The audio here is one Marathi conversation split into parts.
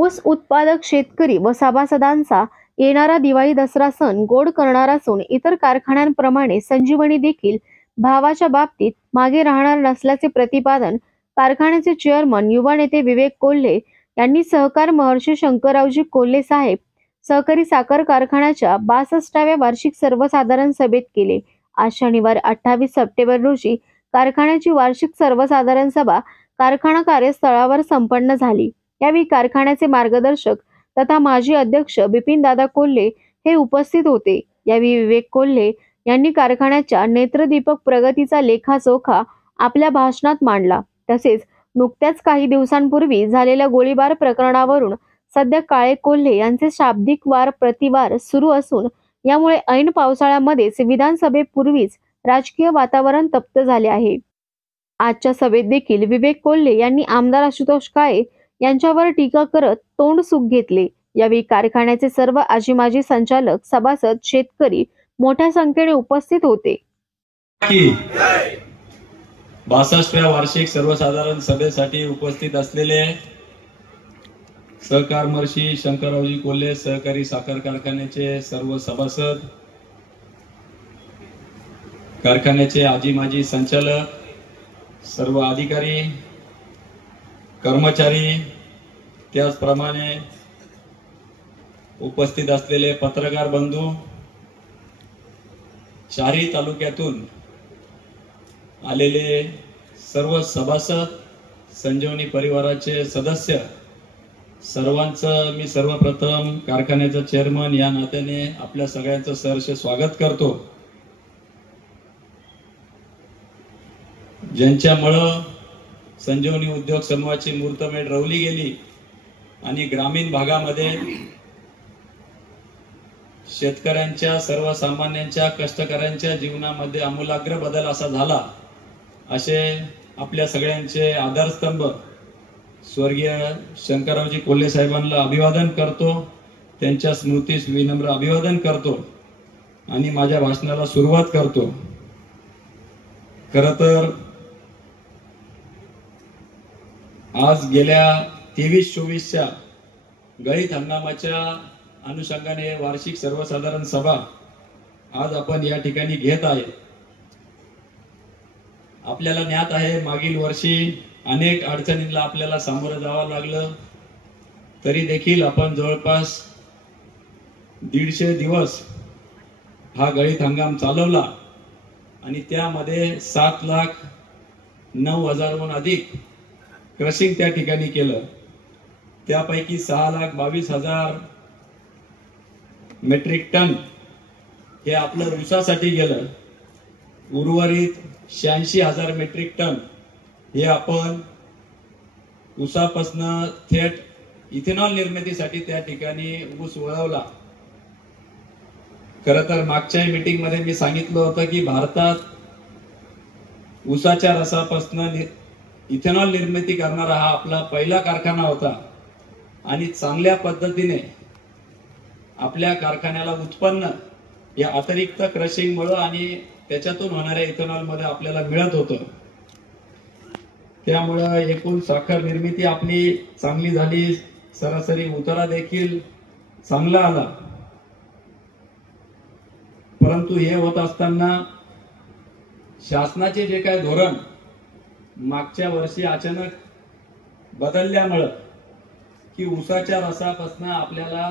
ऊस उत्पादक शेतकरी व सभासदांचा येणारा दिवाळी दसरा सण गोड करणार असून इतर कारखान्यांप्रमाणे संजीवनी देखील भावाच्या बाबतीत मागे राहणार नसल्याचे प्रतिपादन कारखान्याचे चेअरमन युवा नेते विवेक कोल्हे यांनी सहकार महर्षी शंकररावजी कोल्हे साहेब सहकारी साखर कारखान्याच्या 62व्या वार्षिक सर्वसाधारण सभेत केले। आज शनिवार 28 सप्टेंबर रोजी कारखान्याची वार्षिक सर्वसाधारण सभा कारखाना कार्यस्थळावर संपन्न झाली। यावेळी कारखान्याचे मार्गदर्शक तथा माजी अध्यक्ष बिपिनदादा कोल्हे हे उपस्थित होते। यावेळी विवेक कोल्हे यांनी कारखान्याच्या नेत्रदीपक प्रगतीचा लेखाजोखा आपल्या भाषणात मांडला। तसेच नुकत्याच काही दिवसांपूर्वी झालेल्या गोळीबार प्रकरणावरून सध्या काळे कोल्हे यांचे शाब्दिक वार प्रतिवार सुरू असून यामुळे ऐन पावसाळ्यामध्येच विधानसभेपूर्वीच राजकीय वातावरण तप्त झाले आहे। आजच्या सभेत देखील विवेक कोल्हे यांनी आमदार आशुतोष काळे यांच्यावर टीका करत तोंड सुख घेतले। यावेळी कारखान्याचे सर्व आजी माजी संचालक सभासद शेतकरी मोठ्या संख्येने उपस्थित होते। 62व्या वार्षिक सर्वसाधारण सभेसाठी उपस्थित असलेले सहकार महर्षी शंकररावजी कोल्हे सहकारी साखर कारखान्याचे सर्व सभासद, कारखान्याचे आजी माजी संचालक, सर्व अधिकारी कर्मचारी, त्याचप्रमाणे उपस्थित असलेले पत्रकार बंधू, चारही तालुक्यातून आलेले सर्व सभासद, संजीवनी परिवाराचे सदस्य, सर्वांचं मी सर्वप्रथम कारखान्याचा चेअरमन या नात्याने आपल्या सगळ्यांचं सहर्ष स्वागत करतो। ज्यांच्यामुळं संजीवनी उद्योग समूहाची मुहूर्तमेढ रोवली गेली आणि ग्रामीण भागामध्ये शेतकऱ्यांच्या, सर्वसामान्यांच्या, कष्टकऱ्यांच्या जीवनामध्ये आमूलाग्र बदल असा झाला, असे आपल्या सगळ्यांचे आधारस्तंभ स्वर्गीय शंकररावजी कोल्हे साहेबांना अभिवादन करतो, त्यांच्या स्मृतीस विनम्र अभिवादन करतो आणि माझ्या भाषणाला सुरुवात करतो। खरं तर आज गेल्या 23-24च्या गळीत हंगामाच्या अनुषंगाने वार्षिक सर्वसाधारण सभा आज आपण या ठिकाणी घेत आहे। आपल्याला ज्ञात आहे मागील वर्षी अनेक अडचणींना आपल्याला सामोरं जावं लागलं, तरी देखील आपण जवळपास 150 दिवस हा गळीत हंगाम चालवला आणि त्यामध्ये 7,09,000हून अधिक क्रशिंग त्या ठिकाणी केलं। त्यापैकी 6,22,000 मेट्रिक टन हे आपलं ऊसासाठी गेलं। उर्वरित 86,000 मेट्रिक टन हे आपण ऊसापासून थेट इथेनॉल निर्मितीसाठी त्या ठिकाणी ऊस वळवला। खरं तर मागच्या मीटिंग मध्ये मी सांगितलं होतं की भारतात ऊसाच्या रसापासून इथेनॉल निर्मिती करणारा हा आपला पहिला कारखाना होता आणि चांगल्या पद्धतीने आपल्या कारखान्याला उत्पन्न या अतिरिक्त क्रशिंगमुळे आणि त्याच्यातून होणाऱ्या इथेनॉल मध्ये आपल्याला मिळत होतं। त्यामुळे एकूण साखर निर्मिती आपली चांगली झाली, सरासरी उतारा देखील चांगला आला। परंतु हे होत असताना शासनाचे जे काही धोरण मागच्या वर्षी अचानक बदलल्यामुळे की ऊसाच्या रसापासून आपल्याला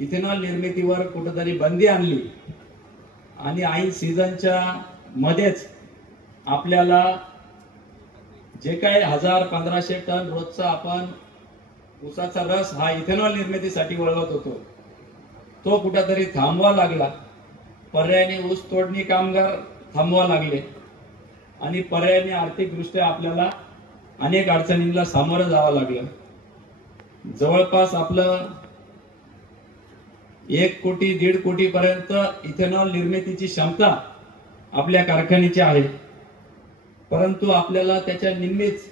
इथेनॉल निर्मितीवर कुठेतरी बंदी आणली आणि ऐन सीझनच्या मध्येच आपल्याला जे काही 1000-1500 टन रोजचा आपण ऊसाचा रस हा इथेनॉल निर्मितीसाठी वळवत होतो तो कुठेतरी थांबवा लागला। पर्यायाने ऊस तोडणी कामगार थांबवा लागले आणि पर्यायाने आर्थिकदृष्ट्या आपल्याला अनेक अडचणींना सामोरं जावं लागलं। जवळपास आपलं 1 कोटी 1.5 कोटी पर्यंत इथेनॉल निर्मितीची क्षमता आपल्या कारखान्याची आहे, परंतु आपल्याला त्याच्या निम्मीच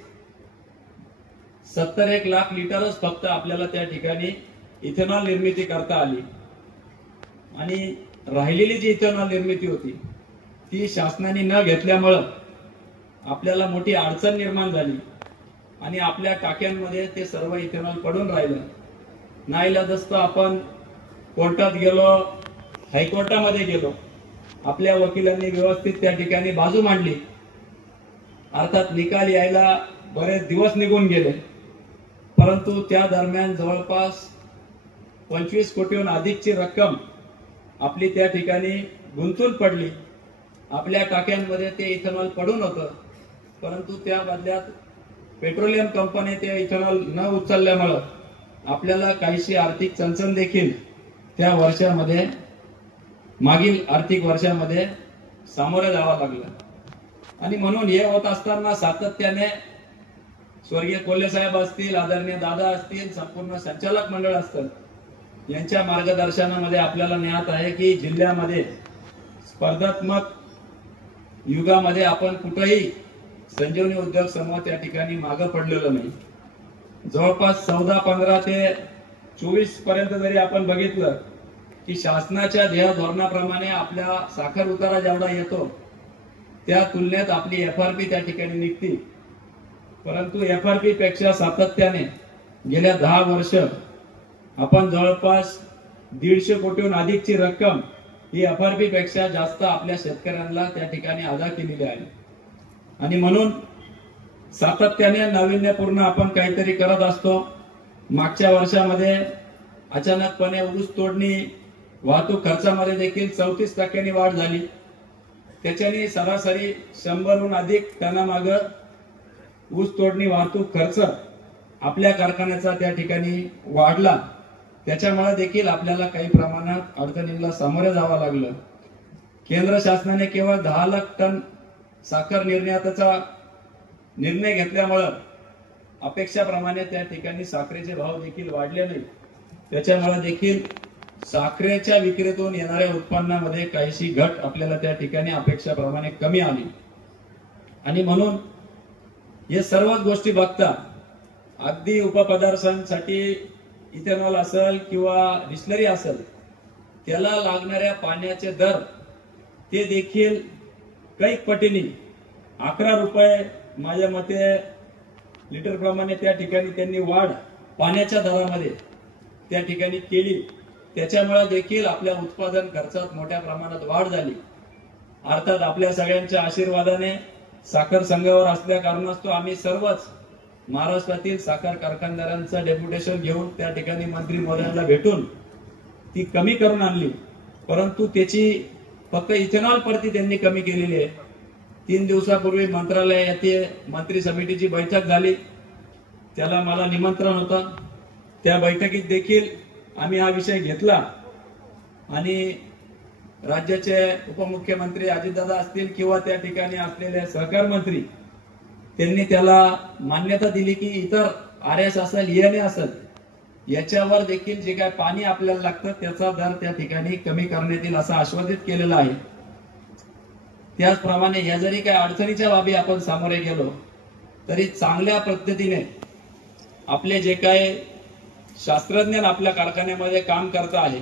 70-1 लाख लिटरच फक्त आपल्याला त्या ठिकाणी इथेनॉल निर्मिती करता आली आणि राहिलेली जी इथेनॉल निर्मिती होती ती शासनाने न घेतल्यामुळे आपल्याला मोठी अडचण निर्माण झाली आणि आपल्या टाक्यांमध्ये ते सर्व इथेनॉल पडून राहिलं नाईलाजस्त आपण कोर्टात गेलो, हायकोर्टामध्ये गेलो. आपल्या वकिलांनी व्यवस्थित त्या ठिकाणी बाजू मांडली. अर्थात निकाल यायला बरेच दिवस निघून गेले, परंतु त्या दरम्यान जवळपास 25 कोटीहून अधिकची रक्कम आपली त्या ठिकाणी गुंतून पडली. आपल्या टाक्यांमध्ये ते इथेनॉल पडून होतं, परंतु त्या बदल्यात पेट्रोलियम कंपनी ते इथेनॉल न उचलल्यामुळं आपल्याला काहीशी आर्थिक चणचण देखील त्या वर्षामध्ये, मागील आर्थिक वर्षामध्ये सामोरे जावं लागलं. आणि म्हणून हे होत असताना सातत्याने स्वर्गीय कोल्हे साहेब असतील, आदरणीय दादा असतील, संपूर्ण संचालक मंडळ असतं, यांच्या मार्गदर्शनामध्ये आपल्याला ज्ञात आहे की जिल्ह्यामध्ये स्पर्धात्मक युगामध्ये आपण कुठेही संजीवनी उद्योग समूह त्या ठिकाणी मागे पडलेलो नाही. जवळपास 14, 15 ते 24 पर्यंत जरी आपण बघितलं की शासनाच्या ध्येय धोरणाप्रमाणे आपल्या साखर उतारा जेवढा येतो त्या तुलनेत आपली FRP त्या ठिकाणी निघते. परंतु FRP पेक्षा सातत्याने गेल्या 10 वर्ष आपण जवळपास 150 कोटीहून अधिकची रक्कम ही FRP पेक्षा जास्त आपल्या शेतकऱ्यांना त्या ठिकाणी अदा केलेली आहे. आणि म्हणून सातत्याने नाविन्यपूर्ण आपण काहीतरी करत असतो. मागच्या वर्षामध्ये अचानकपणे ऊस तोडणी वाहतूक खर्चामध्ये देखील 34% वाढ झाली. त्याच्याने सरासरी 100हून अधिक टनामागे ऊस तोडणी वाहतूक खर्च आपल्या कारखान्याचा त्या ठिकाणी वाढला. त्याच्यामुळे देखील आपल्याला काही प्रमाणात अडचणींना सामोरे जावं लागलं. केंद्र शासनाने केवळ 10 लाख टन साखर निर्यातीचा निर्णय घेतल्यामुळे अपेक्षाप्रमाणे त्या ठिकाणी साखरेचे भाव देखील वाढले नाही. त्याच्यामुळे देखील साखरेच्या विक्रीतून येणाऱ्या उत्पन्नामध्ये काहीशी घट आपल्याला त्या ठिकाणी अपेक्षाप्रमाणे कमी आली. आणि म्हणून हे सर्वच गोष्टी बघता अगदी उपपदार्थांसाठी इथेनॉल असेल किंवा डिस्लरी असेल, त्याला लागणाऱ्या पाण्याचे दर ते देखील कैक पटीने 11 रुपये माझ्या मते लिटर प्रमाणे त्या ठिकाणी त्यांनी वाढ पाण्याच्या दरामध्ये त्या ठिकाणी केली. त्याच्यामुळे देखील आपल्या उत्पादन खर्चात मोठ्या प्रमाणात वाढ झाली. अर्थात आपल्या सगळ्यांच्या आशीर्वादाने साखर संघावर असल्या कारणास्तव आम्ही सर्वच महाराष्ट्रातील साखर कारखानदारांचं डेप्युटेशन घेऊन त्या ठिकाणी मंत्री महोदयांना भेटून ती कमी करून आणली. परंतु त्याची फक्त इथेनॉल परती त्यांनी कमी केलेली आहे. 3 दिवसापूर्वी मंत्रालय येथे मंत्री समितीची बैठक झाली, त्याला मला निमंत्रण होतं. त्या बैठकीत देखील आम्ही हा विषय घेतला आणि राज्याचे उपमुख्यमंत्री अजितदादा असतील किंवा त्या ठिकाणी असलेले सहकार मंत्री त्यांनी त्याला मान्यता दिली की इतर RS असेल, ENA असेल, याच्यावर देखील जे काय पाणी आपल्याला लागतं त्याचा दर त्या ठिकाणी कमी करण्यात येईल असं आश्वासित केलेलं आहे. त्याचप्रमाणे या जरी काही अडचणीच्या बाबी आपण सामोरे गेलो तरी चांगल्या पद्धतीने आपले जे काही शास्त्रज्ञ आपल्या कारखान्यामध्ये काम करत आहे,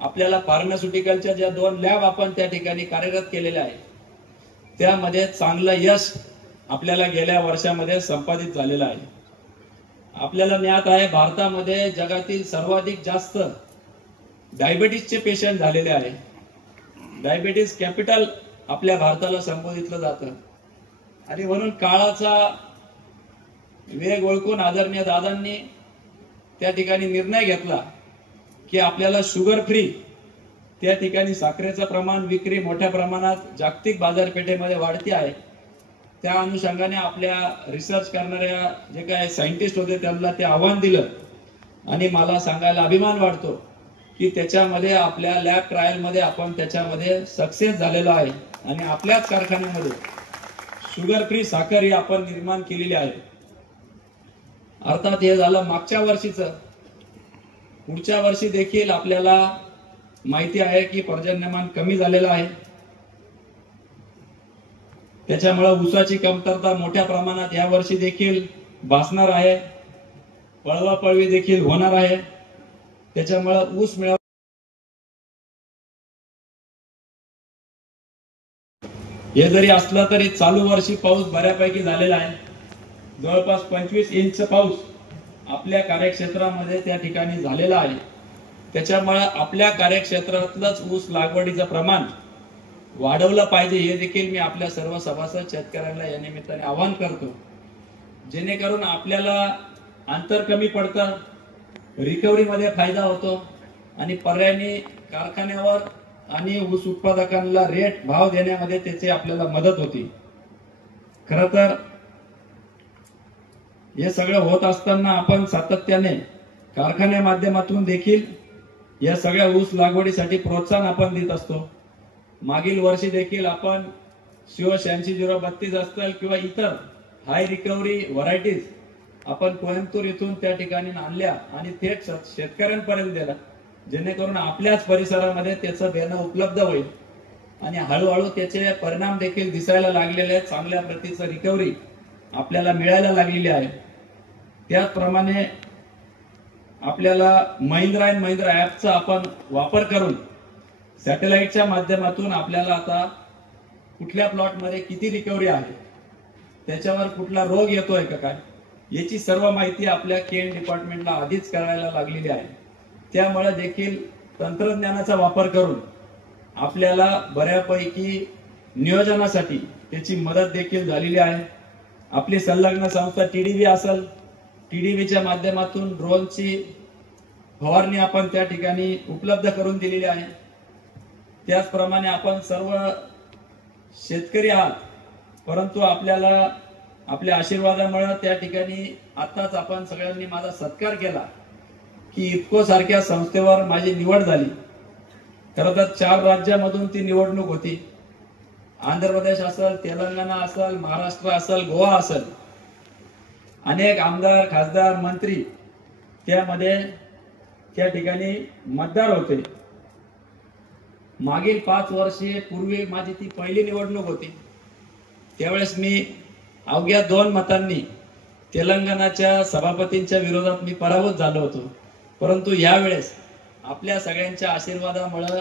आपल्याला फार्मास्युटिकलच्या ज्या 2 लॅब आपण त्या ठिकाणी कार्यरत केलेल्या आहे, त्यामध्ये चांगलं यश आपल्याला गेल्या वर्षामध्ये संपादित झालेलं आहे. आपल्याला ज्ञात आहे भारतामध्ये जगातील सर्वाधिक जास्त डायबिटीसचे पेशंट झालेले आहे. डायबिटीस कॅपिटल आपल्या भारताला संबोधितलं जातं. आणि म्हणून काळाचा वेग ओळखून आदरणीय दादांनी त्या ठिकाणी निर्णय घेतला की आपल्याला शुगर फ्री त्या ठिकाणी साखरेचं प्रमाण विक्री मोठ्या प्रमाणात जागतिक बाजारपेठेमध्ये वाढती आहे. त्या अनुषंगाने आपल्या रिसर्च करणाऱ्या जे काही सायंटिस्ट होते त्यांना ते आव्हान दिलं आणि मला सांगायला अभिमान वाटतो की त्याच्यामध्ये आपल्या लॅब ट्रायल मध्ये आपण त्याच्यामध्ये सक्सेस झालेलो आहे आणि आपल्याच कारखान्यामध्ये शुगर फ्री साखर ही आपण निर्माण केलेली आहे. अर्थात हे झालं मागच्या वर्षीचं. पुढच्या वर्षी देखील आपल्याला माहिती आहे की पर्जन्यमान कमी झालेलं आहे. त्याच्यामुळे ऊसाची कमतरता मोठ्या प्रमाणात या वर्षी देखील भासणार आहे. पळवापळवी देखील होणार आहे. त्याच्यामुळे ऊस मिळव हे जरी असलं तरी चालू वर्षी पाऊस बऱ्यापैकी झालेला आहे. जवळपास 25 इंच पाऊस आपल्या कार्यक्षेत्रामध्ये त्या ठिकाणी झालेला आहे. त्याच्यामुळे आपल्या कार्यक्षेत्रातलंच ऊस लागवडीचं प्रमाण वाढवलं पाहिजे हे देखील मी आपल्या सर्व सभासद शेतकऱ्यांना या निमित्ताने आवाहन करतो, जेणेकरून आपल्याला अंतर कमी पडतं, रिकव्हरीमध्ये फायदा होतो आणि पर्यायाने कारखान्यावर आणि ऊस उत्पादकांना रेट भाव देण्यामध्ये त्याची आपल्याला मदत होती. खरं तर हे सगळं होत असताना आपण सातत्याने कारखान्या माध्यमातून देखील या सगळ्या ऊस लागवडीसाठी प्रोत्साहन आपण देत असतो. मागील वर्षी देखील आपण शिव 8632 असतील किंवा इतर हाय रिकव्हरी व्हरायटीज आपण कोयंबतूर इथून त्या ठिकाणी आणल्या आणि थेट शेतकऱ्यांपर्यंत दिल्या, जेणेकरून आपल्याच परिसरामध्ये त्याचं बियाणं उपलब्ध होईल आणि हळूहळू त्याचे परिणाम देखील दिसायला लागलेले आहेत. चांगल्या प्रतीचं रिकव्हरी आपल्याला मिळायला लागलेली आहे. त्याचप्रमाणे आपल्याला महिंद्रा अँड महिंद्रा ॲपचा आपण वापर करून सॅटेलाइटच्या माध्यमातून आपल्याला आता कुठल्या प्लॉटमध्ये किती रिकव्हरी आहे, त्याच्यावर कुठला रोग येतोय का काय, याची सर्व माहिती आपल्या केन डिपार्टमेंटला आधीच करायला लागलेली आहे. त्यामुळे देखील तंत्रज्ञानाचा वापर करून आपल्याला बऱ्यापैकी नियोजनासाठी त्याची मदत देखील झालेली आहे. आपली संलग्न संस्था टीडीबी असेल, टीडीबीच्या माध्यमातून ड्रोनची फवारणी आपण त्या ठिकाणी उपलब्ध करून दिलेली आहे. त्याचप्रमाणे आपण सर्व शेतकरी आहात, परंतु आपल्याला आपल्या आशीर्वादामुळे त्या ठिकाणी आताच आपण सगळ्यांनी माझा सत्कार केला की इफको सारख्या संस्थेवर माझी निवड झाली. खरं तर 4 राज्यामधून ती निवडणूक होती. आंध्र प्रदेश असेल, तेलंगणा असेल, महाराष्ट्र असेल, गोवा असेल, अनेक आमदार, खासदार, मंत्री त्यामध्ये त्या ठिकाणी मतदार होते. मागील 5 वर्षे पूर्वी माझी ती पहिली निवडणूक होती. त्यावेळेस मी अवघ्या 2 मतांनी तेलंगणाच्या सभापतींच्या विरोधात मी पराभूत झालो होतो. परंतु यावेळेस आपल्या सगळ्यांच्या आशीर्वादामुळे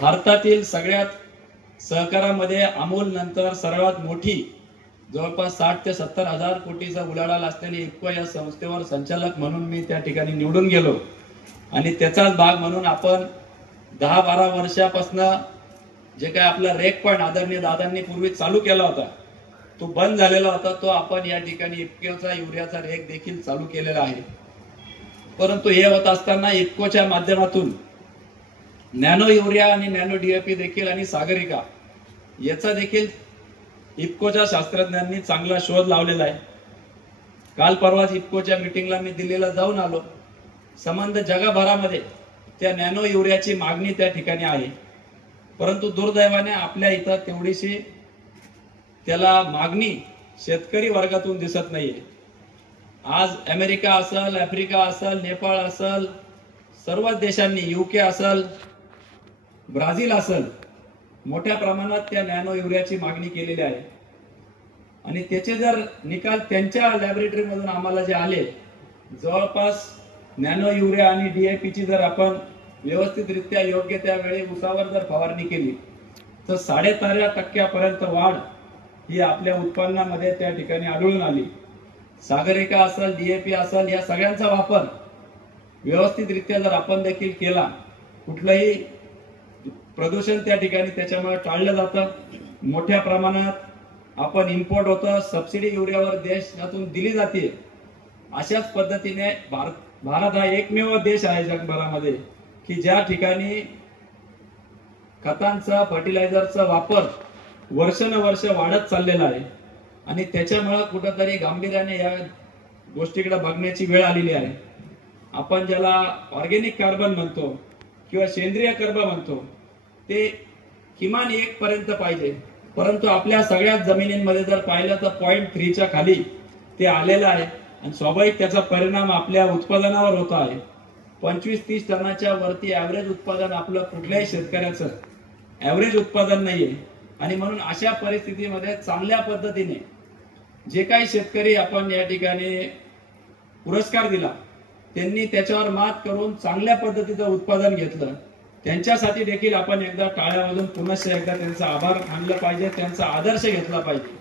भारतातील सगळ्यात सहकारामध्ये अमूल नंतर सर्वात मोठी जवळपास 60 ते 70 हजार कोटीचा उलाढाल असलेली इफको या संस्थेवर संचालक म्हणून मी त्या ठिकाणी निवडून गेलो आणि त्याचाच भाग म्हणून आपण 10-12 वर्षापासून जे काय आपला रेक पॉइंट आदरणीय दादांनी पूर्वी चालू केला होता, तो बंद झालेला होता, तो आपण या ठिकाणी इफकोचा युरियाचा रेक देखील चालू केलेला आहे. परंतु हे होत असताना इफकोच्या माध्यमातून नॅनो युरिया आणि नॅनो डीएपी देखील आणि सागरिका याचा देखील इफकोच्या शास्त्रज्ञांनी चांगला शोध लावलेला आहे. काल परवाच इफकोच्या मीटिंगला मी दिल्लीला जाऊन आलो. संबंध जगभरामध्ये त्या नॅनो युरियाची मागणी त्या ठिकाणी आहे, परंतु दुर्दैवाने आपल्या इथं तेवढीशी त्याला मागणी शेतकरी वर्गातून दिसत नाहीये. आज अमेरिका असेल, आफ्रिका असेल, नेपाळ असेल, सर्वच देशांनी, युके असेल, ब्राझील असेल, मोठ्या प्रमाणात त्या नॅनो युरियाची मागणी केलेली आहे आणि त्याचे जर निकाल त्यांच्या लॅबोरेटरीमधून आम्हाला जे आले, जवळपास नॅनो युरिया आणि डीएपीची जर आपण व्यवस्थितरित्या योग्य त्या वेळी ऊसावर जर फवारणी केली तर 13.5% वाढ ही आपल्या उत्पन्नामध्ये त्या ठिकाणी आढळून आली. सागरिका असेल, डीएपी असेल, या सगळ्यांचा वापर व्यवस्थितरित्या जर आपण देखील केला, कुठलंही प्रदूषण त्या ठिकाणी त्याच्यामुळे टाळलं जातं. मोठ्या प्रमाणात आपण इम्पोर्ट होतं, सबसिडी युरियावर देशातून दिली जाते. अशाच पद्धतीने भारत हा एकमेव देश आहे जगभरामध्ये की ज्या ठिकाणी खतांचा, फर्टिलायझरचा वापर वर्षानुवर्ष वाढत चाललेला आहे आणि त्याच्यामुळे कुठंतरी गांभीर्याने या गोष्टीकडे बघण्याची वेळ आलेली आहे. आपण ज्याला ऑर्गेनिक कार्बन म्हणतो किंवा सेंद्रिय कर्ब म्हणतो ते किमान 1 पर्यंत पाहिजे, परंतु आपल्या सगळ्याच जमिनींमध्ये जर पाहिलं तर 0.3च्या खाली ते आलेलं आहे आणि स्वाभाविक त्याचा परिणाम आपल्या उत्पादनावर होत आहे. 25-30 टनाच्या वरती ऍव्हरेज उत्पादन आपलं कुठल्याही शेतकऱ्याचं ऍव्हरेज उत्पादन नाहीये आणि म्हणून अशा परिस्थितीमध्ये चांगल्या पद्धतीने जे काही शेतकरी आपण या ठिकाणी पुरस्कार दिला त्यांनी त्याच्यावर मात करून चांगल्या पद्धतीचं उत्पादन घेतलं, त्यांच्यासाठी देखील आपण एकदा टाळ्यामधून पुनश्च एकदा त्यांचा आभार मानला पाहिजे, त्यांचा आदर्श घेतला पाहिजे.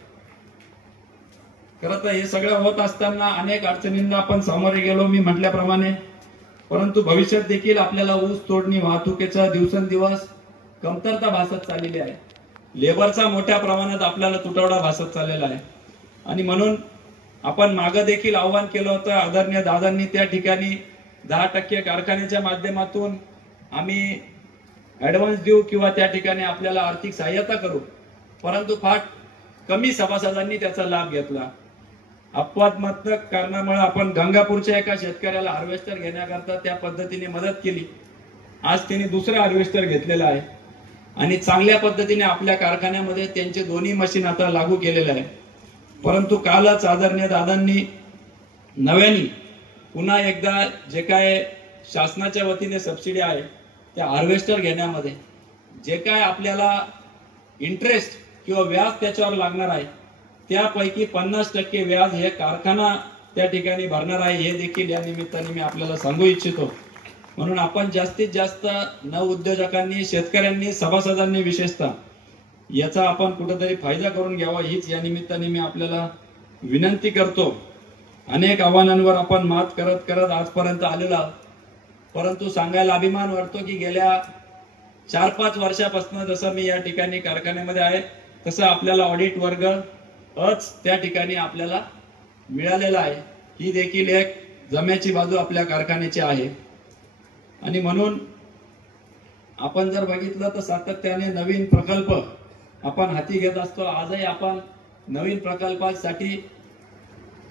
खरं तर हे सगळं होत असताना अनेक अडचणींना आपण सामोरे गेलो मी म्हटल्याप्रमाणे, परंतु भविष्यात देखील आपल्याला ऊस तोडणी वाहतुकीचा दिवसेंदिवस कमतरता भासत चाललेली आहे. लेबरचा मोठ्या प्रमाणात आपल्याला तुटवडा भासत चाललेला आहे. आणि म्हणून आपण मागे देखील आव्हान केलं होतं. आदरणीय दादांनी त्या ठिकाणी 10% कारखान्याच्या माध्यमातून आम्ही ऍडव्हान्स देऊ किंवा त्या ठिकाणी आपल्याला आर्थिक सहाय्यता करू, परंतु फार कमी सभासदांनी त्याचा लाभ घेतला. अपवादात्मक कारणामुळे आपण गंगापूरच्या एका शेतकऱ्याला हार्वेस्टर घेण्याकरता त्या पद्धतीने मदत केली. आज त्यांनी दुसरं हार्वेस्टर घेतलेलं आहे आणि चांगल्या पद्धतीने आपल्या कारखान्यामध्ये त्यांचे दोन्ही मशीन आता लागू केलेले आहे. परंतु कालच आदरणीय दादांनी नव्याने पुन्हा एकदा जे काय शासनाच्या वतीने सबसिडी आहे त्या हार्वेस्टर घेण्यामध्ये जे काय आपल्याला इंटरेस्ट किंवा व्याज त्याच्यावर लागणार आहे त्यापैकी 50% व्याज हे कारखाना त्या ठिकाणी भरणार आहे, हे देखील या निमित्ताने मी आपल्याला सांगू इच्छितो. म्हणून आपण जास्तीत जास्त नवउद्योजकांनी, शेतकऱ्यांनी, सभासदांनी विशेषतः याचा आपण कुठेतरी फायदा करून घ्यावा हीच या निमित्ताने मी आपल्याला विनंती करतो. अनेक आव्हानांवर आपण मात करत करत आजपर्यंत आलेलो आहोत, परंतु सांगायला अभिमान वाटतो की गेल्या 4-5 वर्षापासून जसं मी या ठिकाणी कारखान्यामध्ये आहे तसं आपल्याला ऑडिट वर्ग त्या ठिकाणी आपल्याला मिळालेला आहे. ही देखील एक जम्याची बाजू आपल्या कारखान्याची आहे. आणि म्हणून आपण जर बघितलं तर सातत्याने नवीन प्रकल्प आपण हाती घेत असतो. आजही आपण नवीन प्रकल्पासाठी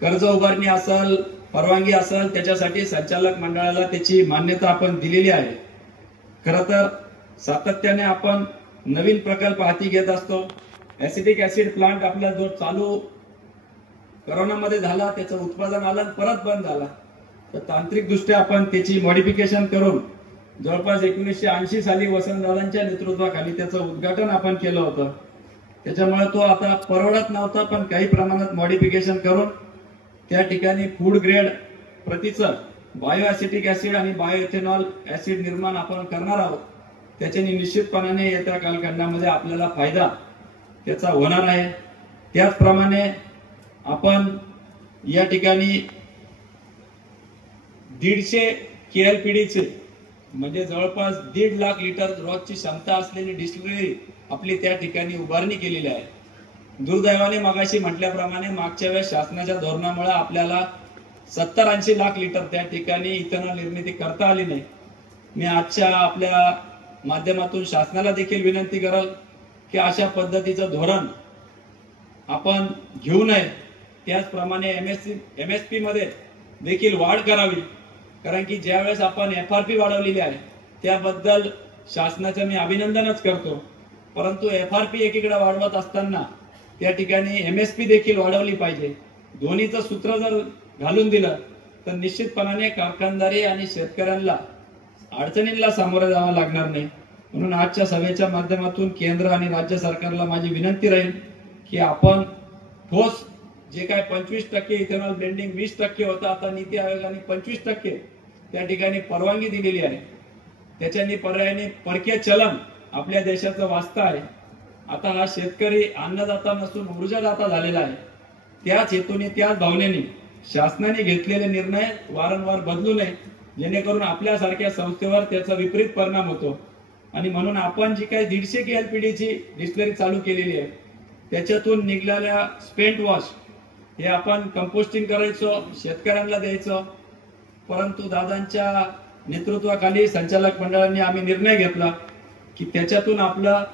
कर्ज उभारणी असेल, परवानगी असेल, त्याच्यासाठी संचालक मंडळाला त्याची मान्यता आपण दिलेली आहे. खरं तर सातत्याने आपण नवीन प्रकल्प हाती घेत असतो. ऍसिटिक ऍसिड प्लांट आपला जो चालू कोरोनामध्ये झाला त्याचं उत्पादन आलं परत बंद झाला, तर तांत्रिक दृष्ट्या आपण त्याची मॉडिफिकेशन करून जवळपास 1980 साली वसंतदादांच्या नेतृत्वाखाली त्याचं उद्घाटन आपण केलं होतं. त्याच्यामुळे तो आता परवडत नव्हता, पण काही प्रमाणात मॉडिफिकेशन करून त्या ठिकाणी फूड ग्रेड प्रतीचं बायो ऍसिटिक ऍसिड आणि बायो इथेनॉल ऍसिड निर्माण आपण करणार आहोत. त्याच्याने निश्चितपणाने येत्या कालखंडामध्ये आपल्याला फायदा त्याचा होणार आहे. त्याचप्रमाणे आपण या ठिकाणी 150 KLPDचे म्हणजे जवळपास 1.5 लाख लिटर रोजची क्षमता असलेली डिस्टिलरी आपली त्या ठिकाणी उभारणी केलेली आहे. दुर्दैवाने मगाशी म्हटल्याप्रमाणे मागच्या वेळेस शासनाच्या धोरणामुळे आपल्याला 70-80 लाख लिटर त्या ठिकाणी इथेनॉल निर्मिती करता आली नाही. मी आजच्या आपल्या माध्यमातून शासनाला देखील विनंती करेल की अशा पद्धतीचं धोरण आपण घेऊ नये. त्याचप्रमाणे MSP मध्ये देखील वाढ करावी, कारण की ज्यावेळेस आपण FRP वाढवलेली आहे त्याबद्दल शासनाचं मी अभिनंदनच करतो. परंतु FRP एकीकडे वाढवत असताना त्या ठिकाणी MSP देखील वाढवली पाहिजे. दोन्हीचं सूत्र जर घालून दिलं तर निश्चितपणाने कारखानदारी आणि शेतकऱ्यांना अडचणींना सामोरं जावं लागणार नाही. म्हणून आजच्या सभेच्या माध्यमातून केंद्र आणि राज्य सरकारला माझी विनंती राहील की आपण ठोस जे काय 25% इथेनॉल ब्लेंडिंग 20% होतं, आता नीती आयोगाने 25% त्या ठिकाणी परवानगी दिलेली आहे. त्याच्यानी पर्यायाने परकीय चलन आपल्या देशाचं वास्तव आहे. आता हा शेतकरी अन्नदाता नसून ऊर्जादाता झालेला आहे. त्याच हेतूने, त्याच भावनेने शासनाने घेतलेले निर्णय वारंवार बदलू नये, जेणेकरून आपल्यासारख्या संस्थेवर त्याचा विपरीत परिणाम होतो. आणि म्हणून आपण जी काही 150 KLPDची डिस्टिलरी चालू केलेली आहे त्याच्यातून निघालेल्या स्पेंट वॉश हे आपण कंपोस्टिंग करायचो, शेतकऱ्यांना द्यायचो. परंतु दादांच्या नेतृत्वाखाली संचालक मंडळाने आम्ही निर्णय घेतला की त्याच्यातून आपलं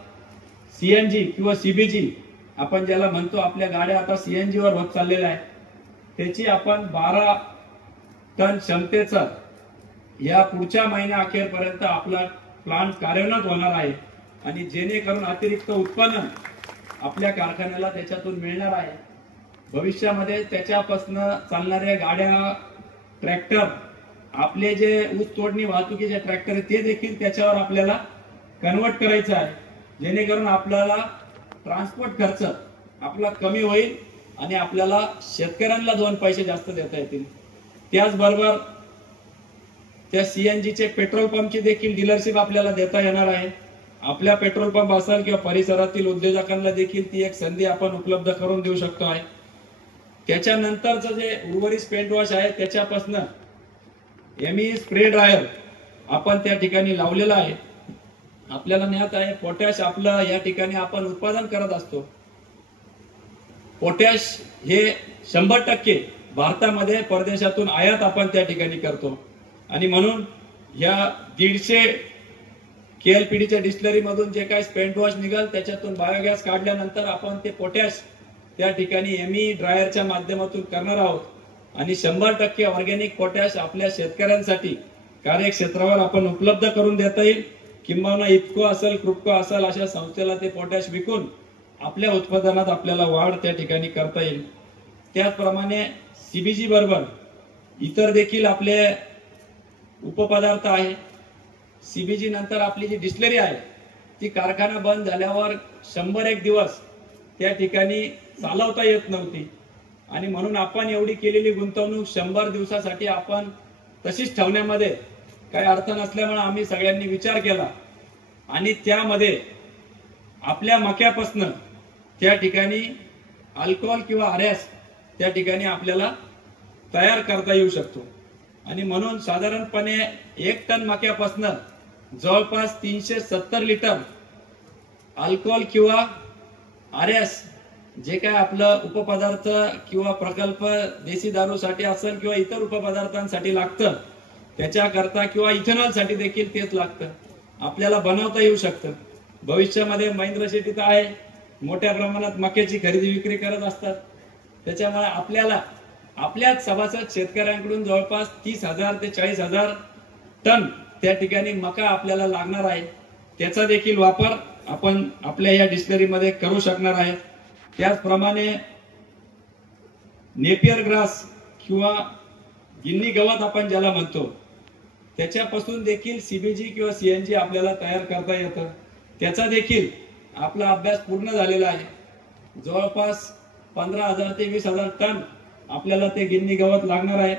CNG किंवा CBG आपण ज्याला म्हणतो, आपल्या गाड्या आता CNG वर होत चाललेल्या आहेत, त्याची आपण 12 टन क्षमतेचं या पुढच्या महिन्या अखेरपर्यंत आपला प्लांट कार्यान्वित होणार आहे. आणि जेणेकरून अतिरिक्त उत्पन्न आपल्या कारखान्याला त्याच्यातून मिळणार आहे. भविष्यामध्ये त्याच्यापासून चालणाऱ्या गाड्या, ट्रॅक्टर, आपले जे ऊस तोडणी वाहतुकीचे ट्रॅक्टर आहेत ते देखील त्याच्यावर आपल्याला कन्वर्ट करायचं आहे, जेणेकरून आपल्याला ट्रान्सपोर्ट खर्च आपला कमी होईल आणि आपल्याला शेतकऱ्यांना 2 पैसे जास्त देता येतील. त्याचबरोबर त्या CNGचे पेट्रोल पंपची देखील डीलरशिप आपल्याला देता येणार आहे. आपल्या पेट्रोल पंप असेल किंवा परिसरातील उद्योजकांना देखील ती एक संधी आपण उपलब्ध करून देऊ शकतो आहे. त्याच्यानंतरचं जे उर्वरित स्पेंट वॉश आहे त्याच्यापासून एमई स्प्रे ड्रायर आपण त्या ठिकाणी लावलेला आहे. आपल्याला ज्ञात आहे पोटॅश आपलं या ठिकाणी आपण उत्पादन करत असतो. पोटॅश हे 100% भारतामध्ये परदेशातून आयात आपण त्या ठिकाणी करतो आणि म्हणून या 150 केएलपीडीच्या डिस्टिलरी मधून जे काही स्पेंट वॉश निघाल त्याच्यातून बायोगॅस काढल्यानंतर आपण ते पोटॅश त्या ठिकाणी एमई ड्रायरच्या माध्यमातून करणार आहोत आणि 100% ऑर्गॅनिक पोटॅश आपल्या शेतकऱ्यांसाठी कार्यक्षेत्रावर आपण उपलब्ध करून देता येईल. किंबहुना इफको असेल क्रुप्को असेल अशा संस्थेला ते पोटॅश विकून आपल्या उत्पादनात आपल्याला वाढ त्या ठिकाणी करता येईल. त्याचप्रमाणे सीबीजी बरोबर इतर देखील आपले उपपदार्थ आहे. सीबीजी नंतर आपली जी डिस्टिलरी आहे ती कारखाना बंद झाल्यावर 101 दिवस त्या ठिकाणी चालवता येत नव्हती आणि म्हणून आपण एवढी केलेली गुंतवणूक 100 दिवसासाठी आपण तशीच ठेवण्यामध्ये काही अर्थ नसल्यामुळे आम्ही सगळ्यांनी विचार केला आणि त्यामध्ये आपल्या मक्यापासून त्या ठिकाणी अल्कोहोल किंवा आरएस त्या ठिकाणी आपल्याला तयार करता येऊ शकतो आणि म्हणून साधारणपणे 1 टन मक्यापासून जवळपास 370 लिटर अल्कोहोल किंवा आरएस जे काय आपलं उपपदार्थ किंवा प्रकल्प देशी दारूसाठी असेल किंवा इतर उपपदार्थांसाठी लागतं त्याच्याकरता किंवा इथेनॉल साठी देखील तेच लागतं आपल्याला बनवता येऊ शकतं. भविष्यामध्ये महेंद्र शेट्टी तर आहे मोठ्या प्रमाणात मक्याची खरेदी विक्री करत असतात. त्याच्यामुळे आपल्याला आपल्याच सभासद शेतकऱ्यांकडून जवळपास 30,000 ते 40,000 टन त्या ठिकाणी मका आपल्याला लागणार आहे. त्याचा देखील वापर आपण आपल्या या डिस्टिलरीमध्ये करू शकणार आहे. त्याचप्रमाणे नेपियर ग्रास किंवा गिन्नी गवत आपण ज्याला म्हणतो त्याच्यापासून देखील सीबीजी किंवा सीएनजी आपल्याला तयार करता येतं. त्याचा देखील आपला अभ्यास पूर्ण झालेला आहे. जवळपास 15,000 ते 20,000 टन आपल्याला ते गिन्नी गवत लागणार आहे.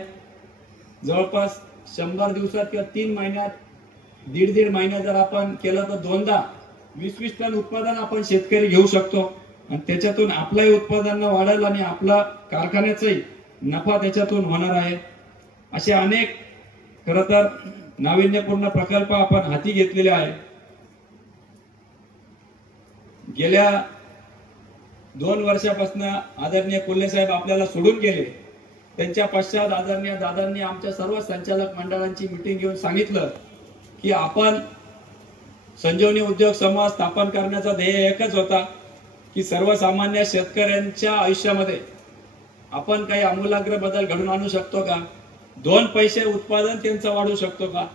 जवळपास 100 दिवसात किंवा 3 महिन्यात 1.5 महिन्यात जर आपण केलं तर 2दा 20-20 टन उत्पादन आपण शेतकरी घेऊ शकतो आणि त्याच्यातून आपलंही उत्पादन वाढेल आणि आपला कारखान्याचाही नफा त्याच्यातून होणार आहे. असे अनेक खरं तर नाविन्यपूर्ण प्रकल्प आपण हाती घेतलेले आहे. गेल्या 2 वर्षापासून आदरणीय कोल्हे साहेब आपल्याला सोडून गेले. त्यांच्या पश्चात आदरणीय दादांनी आमच्या सर्व संचालक मंडळांची मीटिंग घेऊन सांगितलं की आपण संजीवनी उद्योग समूह स्थापन करण्याचा ध्येय एकच होता की सर्वसामान्य शेतकऱ्यांच्या आयुष्यामध्ये आपण काही आमूलाग्र बदल घडून आणू शकतो का, 2 पैसे उत्पादन त्यांचं वाढू शकतो का,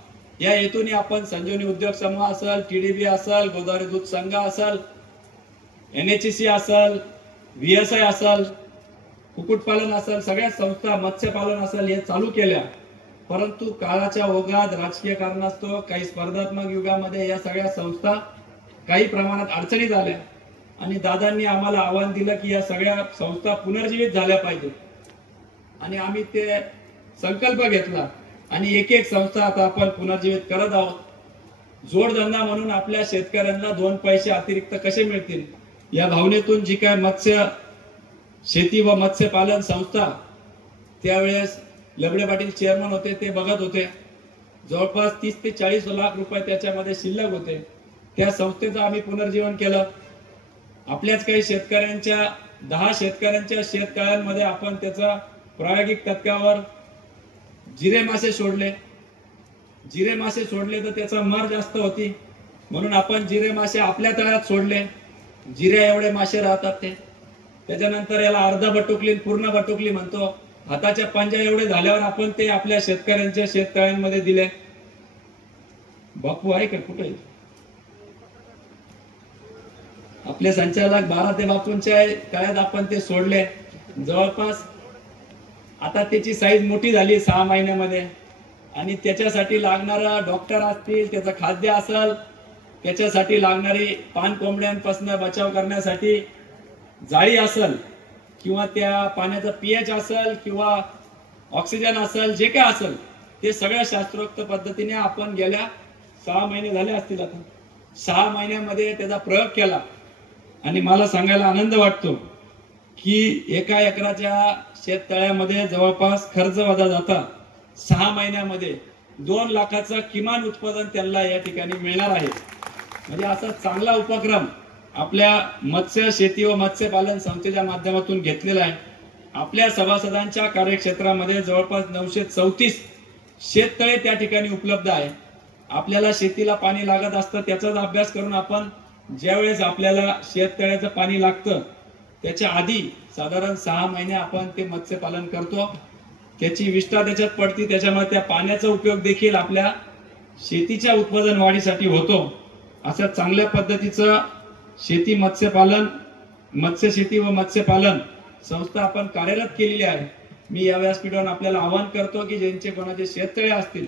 या हेतूने आपण संजीवनी उद्योग समूह असेल, टीडीबी असेल, गोदावरी दूध संघ असेल, एनएचसी असेल, व्हीएसआय असेल, कुक्कुटपालन असेल, सगळ्या संस्था, मत्स्यपालन असेल हे चालू केल्या. परंतु काळाच्या ओघात राजकीय कारणास्तव काही स्पर्धात्मक युगामध्ये या सगळ्या संस्था काही प्रमाणात अडचणीत आल्या आणि दादांनी आम्हाला आव्हान दिलं की या सगळ्या संस्था पुनर्जीवित झाल्या पाहिजेत आणि आम्ही ते संकल्प घेतला आणि एक एक संस्था आता आपण पुनर्जीवित करत आहोत. जोडधंदा म्हणून आपल्या शेतकऱ्यांना 2 पैसे अतिरिक्त कसे मिळतील या भावनेतून जी काय मत्स्य शेती व मत्स्यपालन संस्था त्यावेळेस लबडे पाटील चेअरमन होते ते बघत होते. जवळपास 30 ते 40 लाख रुपये त्याच्यामध्ये शिल्लक होते. त्या संस्थेचं आम्ही पुनर्जीवन केलं. आपल्याच काही शेतकऱ्यांच्या 10 शेतकऱ्यांच्या शेततळ्यांमध्ये आपण त्याचा प्रायोगिक तत्त्वावर जिरे मासे सोडले. जिरे मासे सोडले तर त्याचा मर जास्त होती म्हणून आपण जिरे मासे आपल्या तळ्यात सोडले. जिरे एवढे मासे राहतात ते. त्याच्यानंतर याला अर्धा बटुकली पूर्ण बटुकली म्हणतो. हाताच्या पंजा एवढे झाल्यावर आपण ते आपल्या शेतकऱ्यांच्या शेततळ्यांमध्ये दिले. बापू आहे का कुठे आपले संचालक 12 ते बापूंच्या तळ्यात आपण ते सोडले. जवळपास आता त्याची साईज मोठी झाली 6 महिन्यामध्ये आणि त्याच्यासाठी लागणारा डॉक्टर असतील, त्याचं खाद्य असेल, त्याच्यासाठी लागणारी पान कोंबड्यांपासून बचाव करण्यासाठी जाळी असेल किंवा त्या पाण्याचा पीएच असेल किंवा ऑक्सिजन असेल, जे काय असेल ते सगळ्या शास्त्रोक्त पद्धतीने आपण गेल्या 6 महिने झाले असतील. आता 6 महिन्यामध्ये त्याचा प्रयोग केला आणि मला सांगायला आनंद वाटतो की एका एकराच्या शेततळ्यामध्ये जवळपास खर्च वजा जाता 6 महिन्यामध्ये 2 लाखाचं किमान उत्पादन त्यांना या ठिकाणी मिळणार आहे. म्हणजे असा चांगला उपक्रम आपल्या मत्स्य शेती व मत्स्यपालन संस्थेच्या माध्यमातून घेतलेला आहे. आपल्या सभासदांच्या कार्यक्षेत्रामध्ये जवळपास 934 शेततळे त्या ठिकाणी उपलब्ध आहे. आपल्याला शेतीला पाणी लागत असतं, त्याचाच अभ्यास करून आपण ज्यावेळेस आपल्याला शेततळ्याचं पाणी लागतं त्याच्या आधी साधारण 6 महिने आपण ते मत्स्यपालन करतो. त्याची विष्ठा त्याच्यात पडती, त्याच्यामुळे त्या पाण्याचा उपयोग देखील आपल्या शेतीच्या उत्पादन वाढीसाठी होतो. असं चांगल्या पद्धतीचं शेती मत्स्यपालन, मत्स्य शेती व मत्स्यपालन संस्था आपण कार्यरत केलेली आहे. मी या व्यासपीठावर आपल्याला आवाहन करतो की ज्यांचे कोणाचे शेततळे असतील,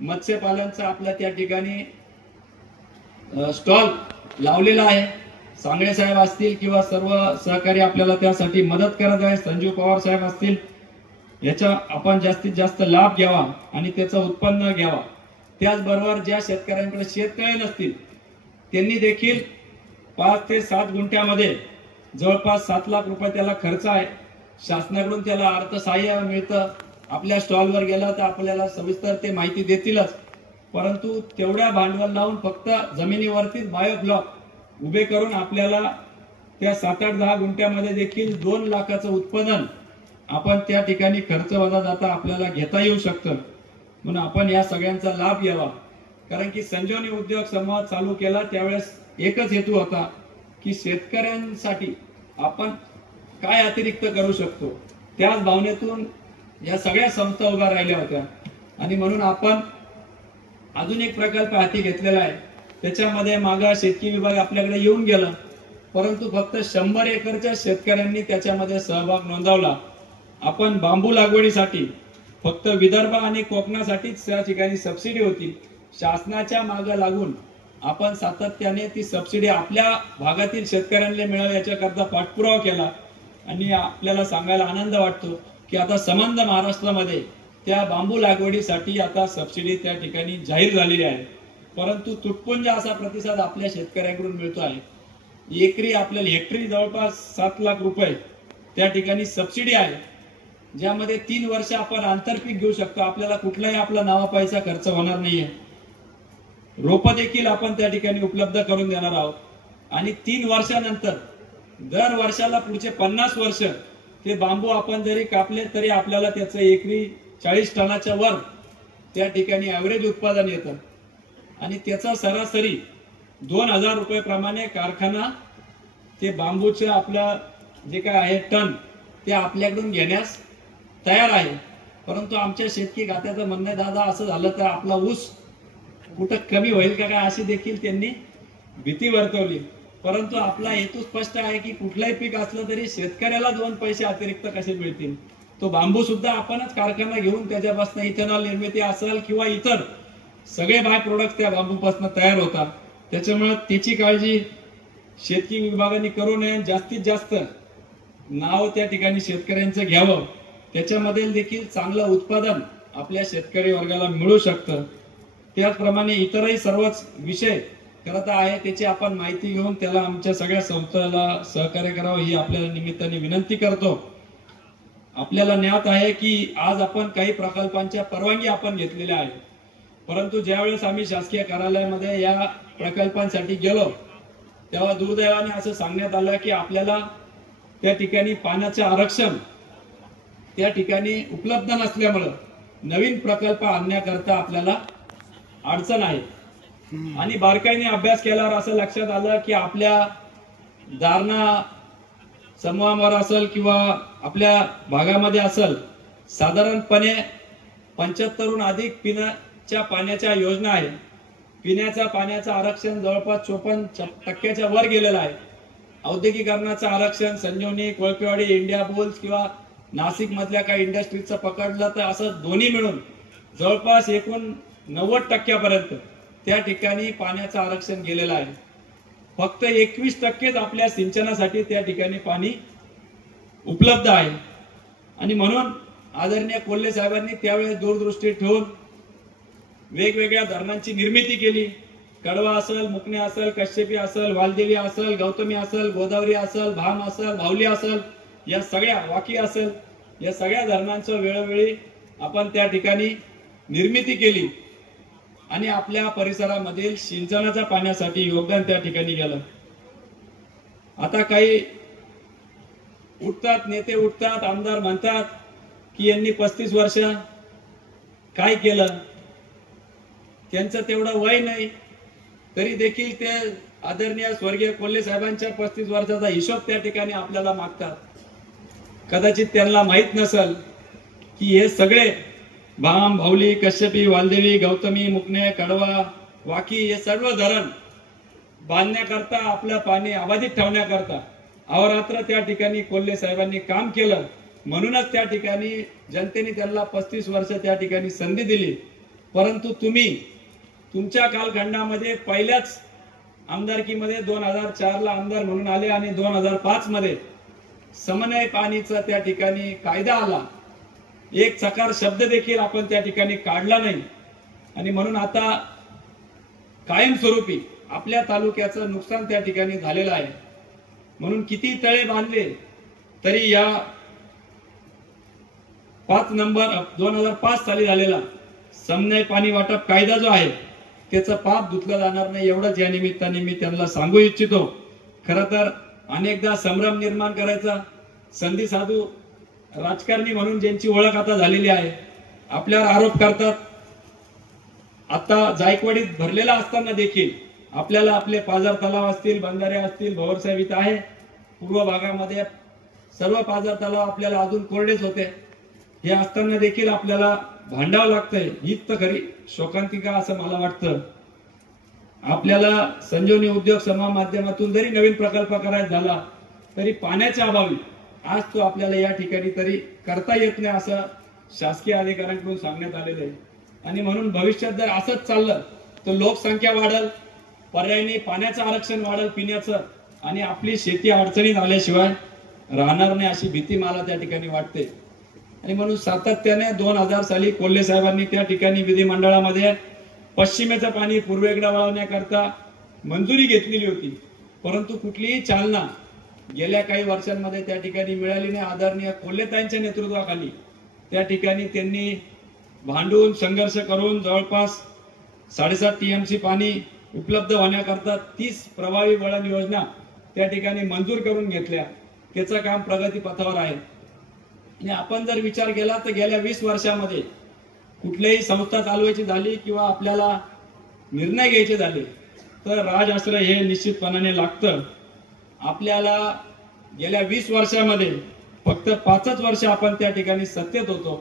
मत्स्यपालनचा आपल्या त्या ठिकाणी स्टॉल लावलेला आहे. सांगळे साहेब असतील किंवा सर्व सहकारी आपल्याला त्यासाठी मदत करत आहे, संजीव पवार साहेब असतील, याचा आपण जास्तीत जास्त लाभ घ्यावा आणि त्याचं उत्पन्न घ्यावा. त्याचबरोबर ज्या शेतकऱ्यांकडे शेततळे नसतील त्यांनी देखील 5 ते 7 गुंठ्यामध्ये जवळपास 7 लाख रुपये त्याला खर्च आहे. शासनाकडून त्याला अर्थसहाय्य मिळतं. आपल्या स्टॉलवर गेला तर आपल्याला सविस्तर ते माहिती देतीलच. परंतु तेवढ्या भांडवल लावून फक्त जमिनीवरतीच बायोब्लॉक उभे करून आपल्याला त्या 7-8-10 गुंठ्यामध्ये देखील 2 लाखाचं उत्पादन आपण त्या ठिकाणी खर्च वजा जाता आपल्याला घेता येऊ शकतं. म्हणून आपण या सगळ्यांचा लाभ घ्यावा. कारण की संजीवनी उद्योग समूह चालू केला त्यावेळेस एकच हेतू होता की शेतकऱ्यांसाठी आपण काय अतिरिक्त करू शकतो. त्याच भावनेतून या सगळ्या संस्था उभ्या राहिल्या होत्या आणि म्हणून आपण अजून एक प्रकल्प हाती घेतलेला आहे. त्याच्यामध्ये मागा शेतकी विभाग आपल्याकडे येऊन गेला, परंतु फक्त 100 एकरच्या शेतकऱ्यांनी त्याच्यामध्ये सहभाग नोंदवला. आपण बांबू लागवडीसाठी फक्त विदर्भ आणि कोकणासाठीच त्या ठिकाणी सबसिडी होती. शासनाच्या मागे लागून आपण सातत्याने ती सबसिडी आपल्या भागातील शेतकऱ्यांना मिळावी याच्याकरता पाठपुरावा केला आणि आपल्याला सांगायला आनंद वाटतो की आता संबंध महाराष्ट्रामध्ये त्या बांबू लागवडीसाठी आता सबसिडी त्या ठिकाणी जाहीर झालेली आहे. परंतु तुटपुंज असा प्रतिसाद आपल्या शेतकऱ्यांकडून मिळतो आहे. एकरी आपल्याला हेक्टरी जवळपास 7 लाख रुपये त्या ठिकाणी सबसिडी आहे, ज्यामध्ये 3 वर्ष आपण आंतरपीक घेऊ शकतो. आपल्याला कुठलाही आपला नावा पैसा खर्च होणार नाहीये. रोप देखील आपण त्या ठिकाणी उपलब्ध करून देणार आहोत आणि 3 वर्षानंतर दर वर्षाला पुढचे 50 वर्ष ते बांबू आपण जरी कापले तरी आपल्याला त्याचं एकरी 40 टनाच्या वर त्या ठिकाणी ऍव्हरेज उत्पादन येतं आणि त्याचा सरासरी 2000 रुपये प्रमाणे कारखाना ते बांबूचे आपलं जे काय आहे टन ते आपल्याकडून घेण्यास तयार आहे. परंतु आमच्या शेतकी खात्याचं म्हणणं आहे, दादा असं झालं तर आपला ऊस कुठं कमी होईल का काय अशी देखील त्यांनी भीती वर्तवली. परंतु आपला हेतू स्पष्ट आहे की कुठलंही पीक असलं तरी शेतकऱ्याला 2 पैसे अतिरिक्त कसे मिळतील. तो बांबू सुद्धा आपणच कारखाना घेऊन त्याच्यापासून इथेनॉल निर्मिती असेल किंवा इतर सगळे बाय प्रोडक्ट त्या बांबूपासून तयार होतात. त्याच्यामुळे त्याची काळजी शेतकी विभागाने करू नये. जास्तीत जास्त नाव त्या ठिकाणी शेतकऱ्यांचं घ्यावं. त्याच्यामध्ये देखील चांगलं उत्पादन आपल्या शेतकरी वर्गाला मिळू शकतं. त्याचप्रमाणे इतरही सर्वच विषय करत आहे त्याची आपण माहिती घेऊन त्याला आमच्या सगळ्या संस्थेला सहकार्य करावं ही आपल्याला निमित्ताने विनंती करतो. आपल्याला ज्ञात आहे की आज आपण काही प्रकल्पांच्या परवानगी आपण घेतलेल्या आहेत, परंतु ज्यावेळेस आम्ही शासकीय कार्यालयामध्ये या प्रकल्पांसाठी गेलो तेव्हा दुर्दैवाने असं सांगण्यात आलं की आपल्याला त्या ठिकाणी पाण्याचे आरक्षण त्या ठिकाणी उपलब्ध नसल्यामुळं नवीन प्रकल्प आणण्याकरता आपल्याला अडचण आहे. आणि बारकाईने अभ्यास केल्यावर असं लक्षात आलं की आपल्या दारणा समूहावर असेल किंवा आपल्या भागामध्ये असेल साधारणपणे 75हून अधिक पिण्याच्या पाण्याच्या योजना आहेत. पिण्याच्या पाण्याचं आरक्षण जवळपास 54% वर गेलेलं आहे. औद्योगिकरणाचं आरक्षण संजीवनी, कोळपेवाडी, इंडिया बुल्स किंवा नाशिक मधल्या काही इंडस्ट्रीजचं पकडलं तर असं दोन्ही मिळून जवळपास एकूण 90% त्या ठिकाणी पाण्याचं आरक्षण गेलेलं आहे. फक्त 21% आपल्या सिंचनासाठी त्या ठिकाणी पाणी उपलब्ध आहे. आणि म्हणून आदरणीय कोल्हे साहेबांनी त्यावेळेस दूरदृष्टी ठेवून वेगवेगळ्या धरणांची निर्मिती केली. कडवा असेल, मुकणे असेल, कश्यपी असेल, वालदेवी असेल, गौतमी असेल, गोदावरी असेल, भाम असेल, भावली असेल या सगळ्या वाकी असेल या सगळ्या धरणांचं वेळोवेळी आपण त्या ठिकाणी निर्मिती केली आणि आपल्या परिसरामधील सिंचनाच्या पाण्यासाठी योगदान त्या ठिकाणी गेलं. आता काही उठतात नेते उठतात आमदार म्हणतात की यांनी 35 वर्ष काय केलं. त्यांचं तेवढं वय नाही तरी देखील ते आदरणीय स्वर्गीय कोल्हे साहेबांच्या 35 वर्षाचा हिशोब त्या ठिकाणी आपल्याला मागतात. कदाचित त्यांना माहित नसेल की हे सगळे भाम भावली कश्यपी वालदेवी गौतमी मुकणे कडवा वाकी हे सर्व धरण बांधण्याकरता आपलं पाणी अबाधित ठेवण्याकरता अहोरात्र त्या ठिकाणी कोल्हे साहेबांनी काम केलं. म्हणूनच त्या ठिकाणी जनतेने त्यांना 35 वर्ष त्या ठिकाणी संधी दिली. परंतु तुम्ही तुमच्या कालखंडामध्ये पहिल्याच आमदारकीमध्ये 2004 ला आमदार म्हणून आले आणि 2005 मध्ये समन्वय पाणीचा त्या ठिकाणी कायदा आला. एक चकार शब्द देखील आपण त्या ठिकाणी काढला नाही आणि म्हणून आता कायमस्वरूपी आपल्या तालुक्याचं नुकसान त्या ठिकाणी झालेलं आहे. म्हणून किती तळे बांधले तरी या 5 नंबर 2005 साली झालेला समन्वय पाणी वाटप कायदा जो आहे त्याचं पाप धुतलं जाणार नाही एवढंच या निमित्ताने मी त्यांना सांगू इच्छितो. खरं तर अनेकदा संभ्रम निर्माण करायचा संधी साधू राजकारणी म्हणून ज्यांची ओळख आता झालेली आहे आपल्यावर आरोप करतात. आता जायकवाडीत भरलेला असताना देखील आपल्याला आपले पाझर तलाव असतील बंधारे असतील भवरसाहेब इथं आहे पूर्व भागामध्ये सर्व पाझर तलाव आपल्याला अजून कोरडेच होते. हे असताना देखील आपल्याला भांडावं लागतंय. हीच तर खरी शोकांतिका असं मला वाटतं. आपल्याला संजीवनी उद्योग समूहा माध्यमातून जरी नवीन प्रकल्प करायचा झाला तरी पाण्याच्या अभावी आज तो आपल्याला या ठिकाणी तरी करता येत नाही असं शासकीय अधिकाऱ्यांकडून सांगण्यात आलेलं आहे. आणि म्हणून भविष्यात जर असंच चाललं तर लोकसंख्या वाढल पर्यायाने पाण्याचं आरक्षण वाढल पिण्याचं आणि आपली शेती अडचणीत आल्याशिवाय राहणार नाही अशी भीती मला त्या ठिकाणी वाटते. आणि म्हणून सातत्याने 2000 साली कोल्हे साहेबांनी त्या ठिकाणी विधिमंडळामध्ये पश्चिमेचं पाणी पूर्वेकडे वळवण्याकरता मंजुरी घेतलेली होती. परंतु कुठलीही चालना गेल्या काही वर्षांमध्ये त्या ठिकाणी मिळाली नाही. आदरणीय कोल्हेताईंच्या नेतृत्वाखाली त्या ठिकाणी त्यांनी भांडून संघर्ष करून जवळपास 7.5 TMC पाणी उपलब्ध होण्याकरता 30 प्रभावी वळण योजना त्या ठिकाणी मंजूर करून घेतल्या. त्याचं काम प्रगती पथावर आहे. आणि आपण जर विचार केला तर गेल्या 20 वर्षामध्ये कुठलीही संस्था चालवायची झाली किंवा आपल्याला निर्णय घ्यायचे झाले तर राजआश्रय हे निश्चितपणाने लागतं. आपल्याला गेल्या 20 वर्षामध्ये फक्त 5च वर्ष आपण त्या ठिकाणी सत्तेत होतो.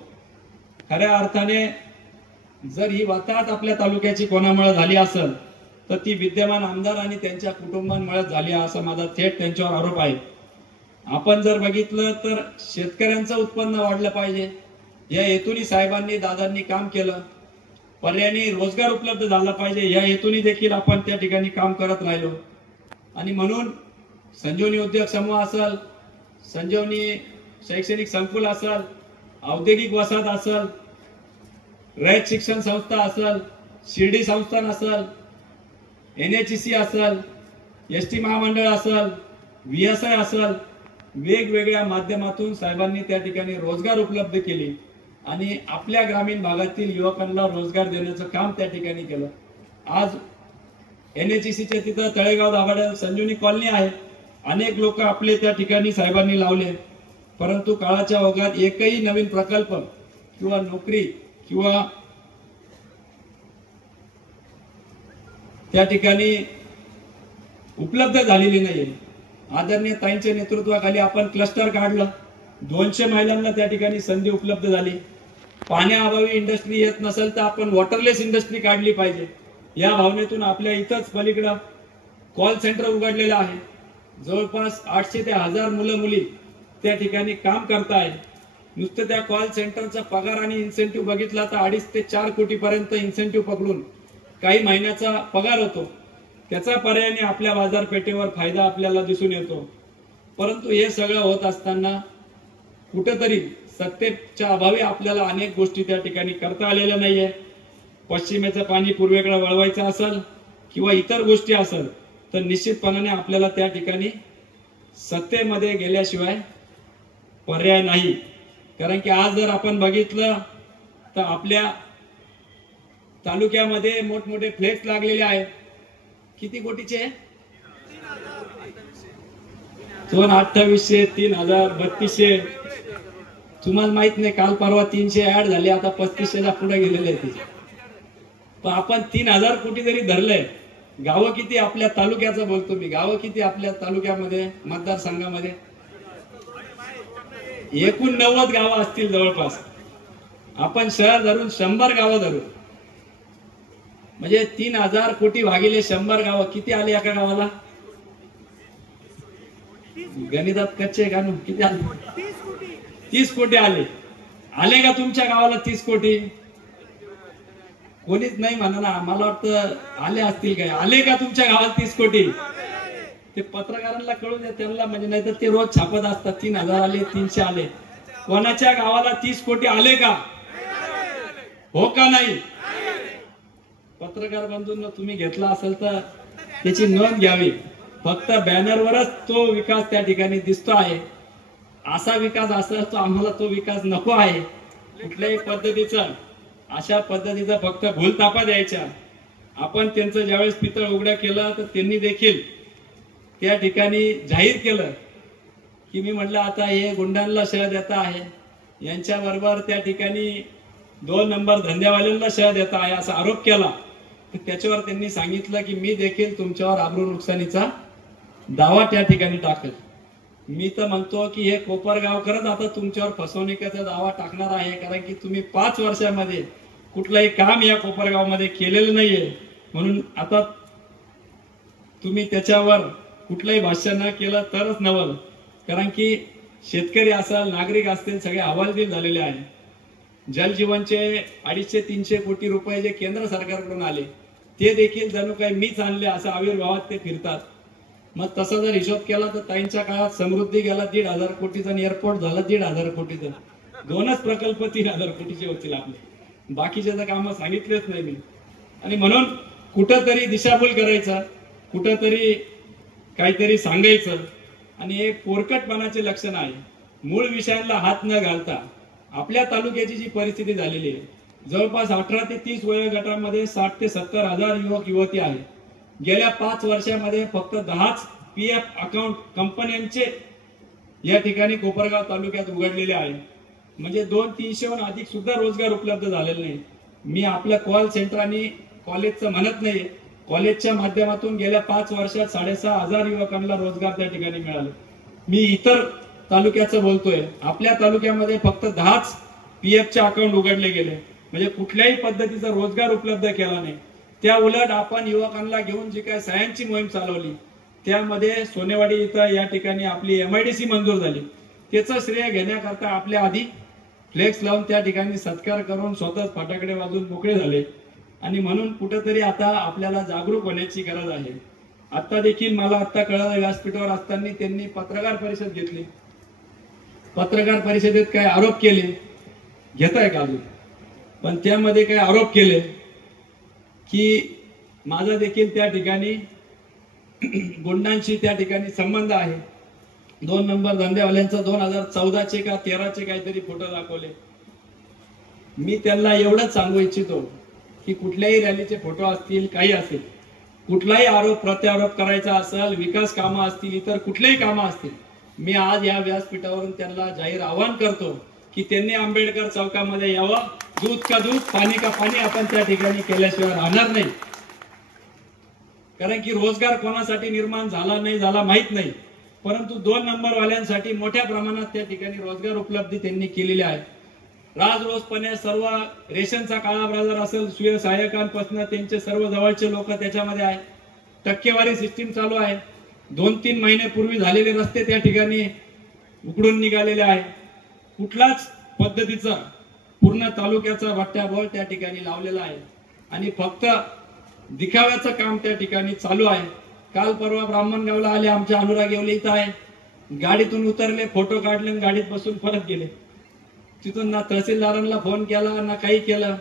खऱ्या अर्थाने जर ही वाताहत आपल्या तालुक्याची कोणामुळे झाली असेल तर ती विद्यमान आमदार आणि त्यांच्या कुटुंबांमुळे झाली असा माझा थेट त्यांच्यावर आरोप आहे. आपण जर बघितलं तर शेतकऱ्यांचं उत्पन्न वाढलं पाहिजे या हेतूने साहेबांनी दादांनी काम केलं. पर्यायाने रोजगार उपलब्ध झाला पाहिजे या हेतूने देखील आपण त्या ठिकाणी काम करत राहिलो. आणि म्हणून संजीवनी उद्योग समूह असेल संजीवनी शैक्षणिक संकुल असेल औद्योगिक वसाहत असेल रयत शिक्षण संस्था असेल शिर्डी संस्थान असेल NHEC असेल ST महामंडळ असेल VSI असेल वेगवेगळ्या माध्यमातून साहेबांनी त्या ठिकाणी रोजगार उपलब्ध केले आणि आपल्या ग्रामीण भागातील युवकांना रोजगार देण्याचं काम त्या ठिकाणी केलं. आज NHECच्या तिथं तळेगाव दाभाड्यात संजीवनी कॉलनी आहे. अनेक लोक आपले त्या ठिकाणी साहेबांनी लावले. परंतु काळाच्या ओघात एकही नवीन प्रकल्प किंवा नोकरी किंवा त्या ठिकाणी उपलब्ध झालेली नाहीये. आदरणीय ताईंच्या नेतृत्वाखाली आपण क्लस्टर काढलं 200 महिलांना त्या ठिकाणी संधी उपलब्ध झाली. पाण्याअभावी इंडस्ट्री येत नसेल तर आपण वॉटरलेस इंडस्ट्री काढली पाहिजे या भावनेतून आपल्या इथंच पलीकडं कॉल सेंटर उघडलेलं आहे. जवळपास 800 ते 1000 मुलं मुली त्या ठिकाणी काम करताय. नुसतं त्या कॉल सेंटरचा पगार आणि इन्सेंटिव्ह बघितला तर 2.5 ते 4 कोटी पर्यंत इन्सेंटिव्ह पकडून काही महिन्याचा पगार होतो. त्याचा पर्यायाने आपल्या बाजारपेठेवर फायदा आपल्याला दिसून येतो. परंतु हे सगळं होत असताना कुठेतरी सत्तेच्या अभावी आपल्याला अनेक गोष्टी त्या ठिकाणी करता आलेल्या नाहीये. पश्चिमेचं पाणी पूर्वेकडे वळवायचं असेल किंवा इतर गोष्टी असेल तर निश्चितपणाने आपल्याला त्या ठिकाणी सत्तेमध्ये गेल्याशिवाय पर्याय नाही. कारण की आज जर आपण बघितलं तर आपल्या तालुक्यामध्ये मोठमोठे फ्लेक्स लागलेले आहेत. किती कोटीचे? 2800, 3000, 3200. तुम्हाला माहित नाही, काल परवा 300 ऍड झाले, आता 3500ला पुढे गेलेले आहेत. पण आपण 3000 कोटी जरी धरलंय, गावं किती आपल्या तालुक्याचं बोलतो मी, गावं किती आपल्या तालुक्यामध्ये मतदारसंघामध्ये? एकूण 90 गावं असतील जवळपास. आपण शहर धरून 100 गावं धरू, म्हणजे 3000 कोटी भागिले 100 गावं किती आले एका गावाला? गणितात कच्चे का किती आले? 30 कोटी आले. आले का तुमच्या गावाला 30 कोटी? कोणीच नाही म्हणा ना. मला वाटतं आले असतील काय. आले का तुमच्या गावात 30 कोटी? ते पत्रकारांना कळू द्या त्यांना, म्हणजे नाही तर ते रोज छापत असतात 3000 आले, 300 आले. कोणाच्या गावाला 30 कोटी आले का? हो का नाही? पत्रकार बंधूंनो, तुम्ही घेतला असेल तर त्याची नोंद घ्यावी. फक्त बॅनरवरच तो विकास त्या ठिकाणी दिसतो आहे. असा विकास असेल तो आम्हाला तो विकास नको आहे. कुठल्याही पद्धतीचा अशा पद्धतीचा फक्त भूलतापा द्यायच्या. आपण त्यांचं ज्यावेळेस पितळ उघडं केलं तर त्यांनी देखील त्या ठिकाणी जाहीर केलं की मी म्हटलं आता हे गुंडांना शह देता आहे, यांच्याबरोबर त्या ठिकाणी 2 नंबर धंद्यावाल्यांना शह देता आहे असा आरोप केला. तर त्याच्यावर त्यांनी सांगितलं की मी देखील तुमच्यावर आबरू नुकसानीचा दावा त्या ठिकाणी टाकेल. मी तर म्हणतो की हे कोपरगावकरच आता तुमच्यावर फसवणुकीचा दावा टाकणार आहे. कारण की तुम्ही 5 वर्षामध्ये कुठलंही काम या कोपरगावमध्ये केलेलं नाहीये. म्हणून आता तुम्ही त्याच्यावर कुठलंही भाष्य न केलं तरच नवल. कारण की शेतकरी असेल, नागरिक असतील, सगळे हवालदिल झालेले आहे. जलजीवनचे 250-300 कोटी रुपये जे केंद्र सरकारकडून आले ते देखील जणू काही मीच आणले असं आविर्भावात ते फिरतात. मग तसा जर हिशोब केला तर ताईंच्या काळात समृद्धी गेला 1,500 कोटीचा आणि एअरपोर्ट झाला 1,500 कोटीचा. 2च प्रकल्प 3,000 कोटीचे होतील आपले. बाकीचे तर कामं सांगितलेच नाही मी. आणि म्हणून कुठंतरी दिशाभूल करायचा, कुठंतरी काहीतरी सांगायचं, आणि हे पोरकटपणाचे लक्षण आहे. मूळ विषयांना हात न घालता आपल्या तालुक्याची जी परिस्थिती झालेली आहे, जवळपास 18 ते 30 वयोगटामध्ये 60 ते 70 हजार युवक युवती आहेत. गेल्या 5 वर्षामध्ये फक्त 10च पीएफ अकाउंट कंपन्यांचे या ठिकाणी कोपरगाव तालुक्यात उघडलेले आहे. म्हणजे 200-300हून अधिक सुद्धा रोजगार उपलब्ध झालेले नाही. मी आपलं कॉल सेंटर आणि कॉलेजचं म्हणत नाही, कॉलेजच्या माध्यमातून गेल्या 5 वर्षात 6,500 युवकांना रोजगार त्या ठिकाणी मिळाले. मी इतर तालुक्याचं बोलतोय, आपल्या तालुक्यामध्ये फक्त 10च पीएफचे अकाउंट उघडले गेले. म्हणजे कुठल्याही पद्धतीचा रोजगार उपलब्ध केला नाही. त्या उलट आपण युवकांना घेऊन जी काय सह्यांची मोहीम चालवली, त्यामध्ये सोनेवाडी इथं या ठिकाणी आपली MIDC मंजूर झाली. त्याचं श्रेय घेण्याकरता आपल्या आधी फ्लेक्स लावून त्या ठिकाणी सत्कार करून स्वतःच फटाकडे वाजून मोकळे झाले. आणि म्हणून कुठेतरी आता आपल्याला जागरूक होण्याची गरज आहे. आता देखील मला आता कळलं, व्यासपीठावर असताना त्यांनी पत्रकार परिषद घेतली. पत्रकार परिषदेत काही आरोप केले, घेत आहे का अजून, पण त्यामध्ये काही आरोप केले की माझा देखील त्या ठिकाणी गुंडांशी त्या ठिकाणी संबंध आहे. 2 नंबर धंदेवाल्यांचा 2014चे का 13चे काहीतरी फोटो दाखवले. मी त्यांना एवढंच सांगू इच्छितो की कुठल्याही रॅलीचे फोटो असतील, काही असेल, कुठलाही आरोप प्रत्यारोप करायचा असेल, विकास कामं असतील, इतर कुठलेही कामं असतील, मी आज या व्यासपीठावरून त्यांना जाहीर आवाहन करतो की त्यांनी आंबेडकर चौकामध्ये यावं. दूध का दूध, पाणी का पाणी आपण त्या ठिकाणी केल्याशिवाय राहणार नाही. कारण की रोजगार कोणासाठी निर्माण झाला नाही झाला माहित नाही, परंतु 2 नंबर वाल्यांसाठी मोठ्या प्रमाणात त्या ठिकाणी रोजगार उपलब्धी त्यांनी केलेली आहे. राजरोसपणे सर्व रेशनचा काळा बाजार असेल, स्वयं सहाय्यकांपासून त्यांचे सर्व जवळचे लोक त्याच्यामध्ये आहे. टक्केवारी सिस्टीम चालू आहे. 2-3 महिन्यापूर्वी झालेले रस्ते त्या ठिकाणी उकडून निघालेले आहे. कुठलाच पद्धतीचा पूर्ण तालुक्याचा वाट्याबोळ त्या ठिकाणी लावलेला आहे आणि फक्त दिखाव्याचं काम त्या ठिकाणी चालू आहे. काल परवा ब्राह्मणगावला आले, आमच्या अनुराग येवले इथं आहे, गाडीतून उतरले, फोटो काढले आणि गाडीत बसून परत गेले. तिथून ना तहसीलदारांना फोन केला ना काही केलं.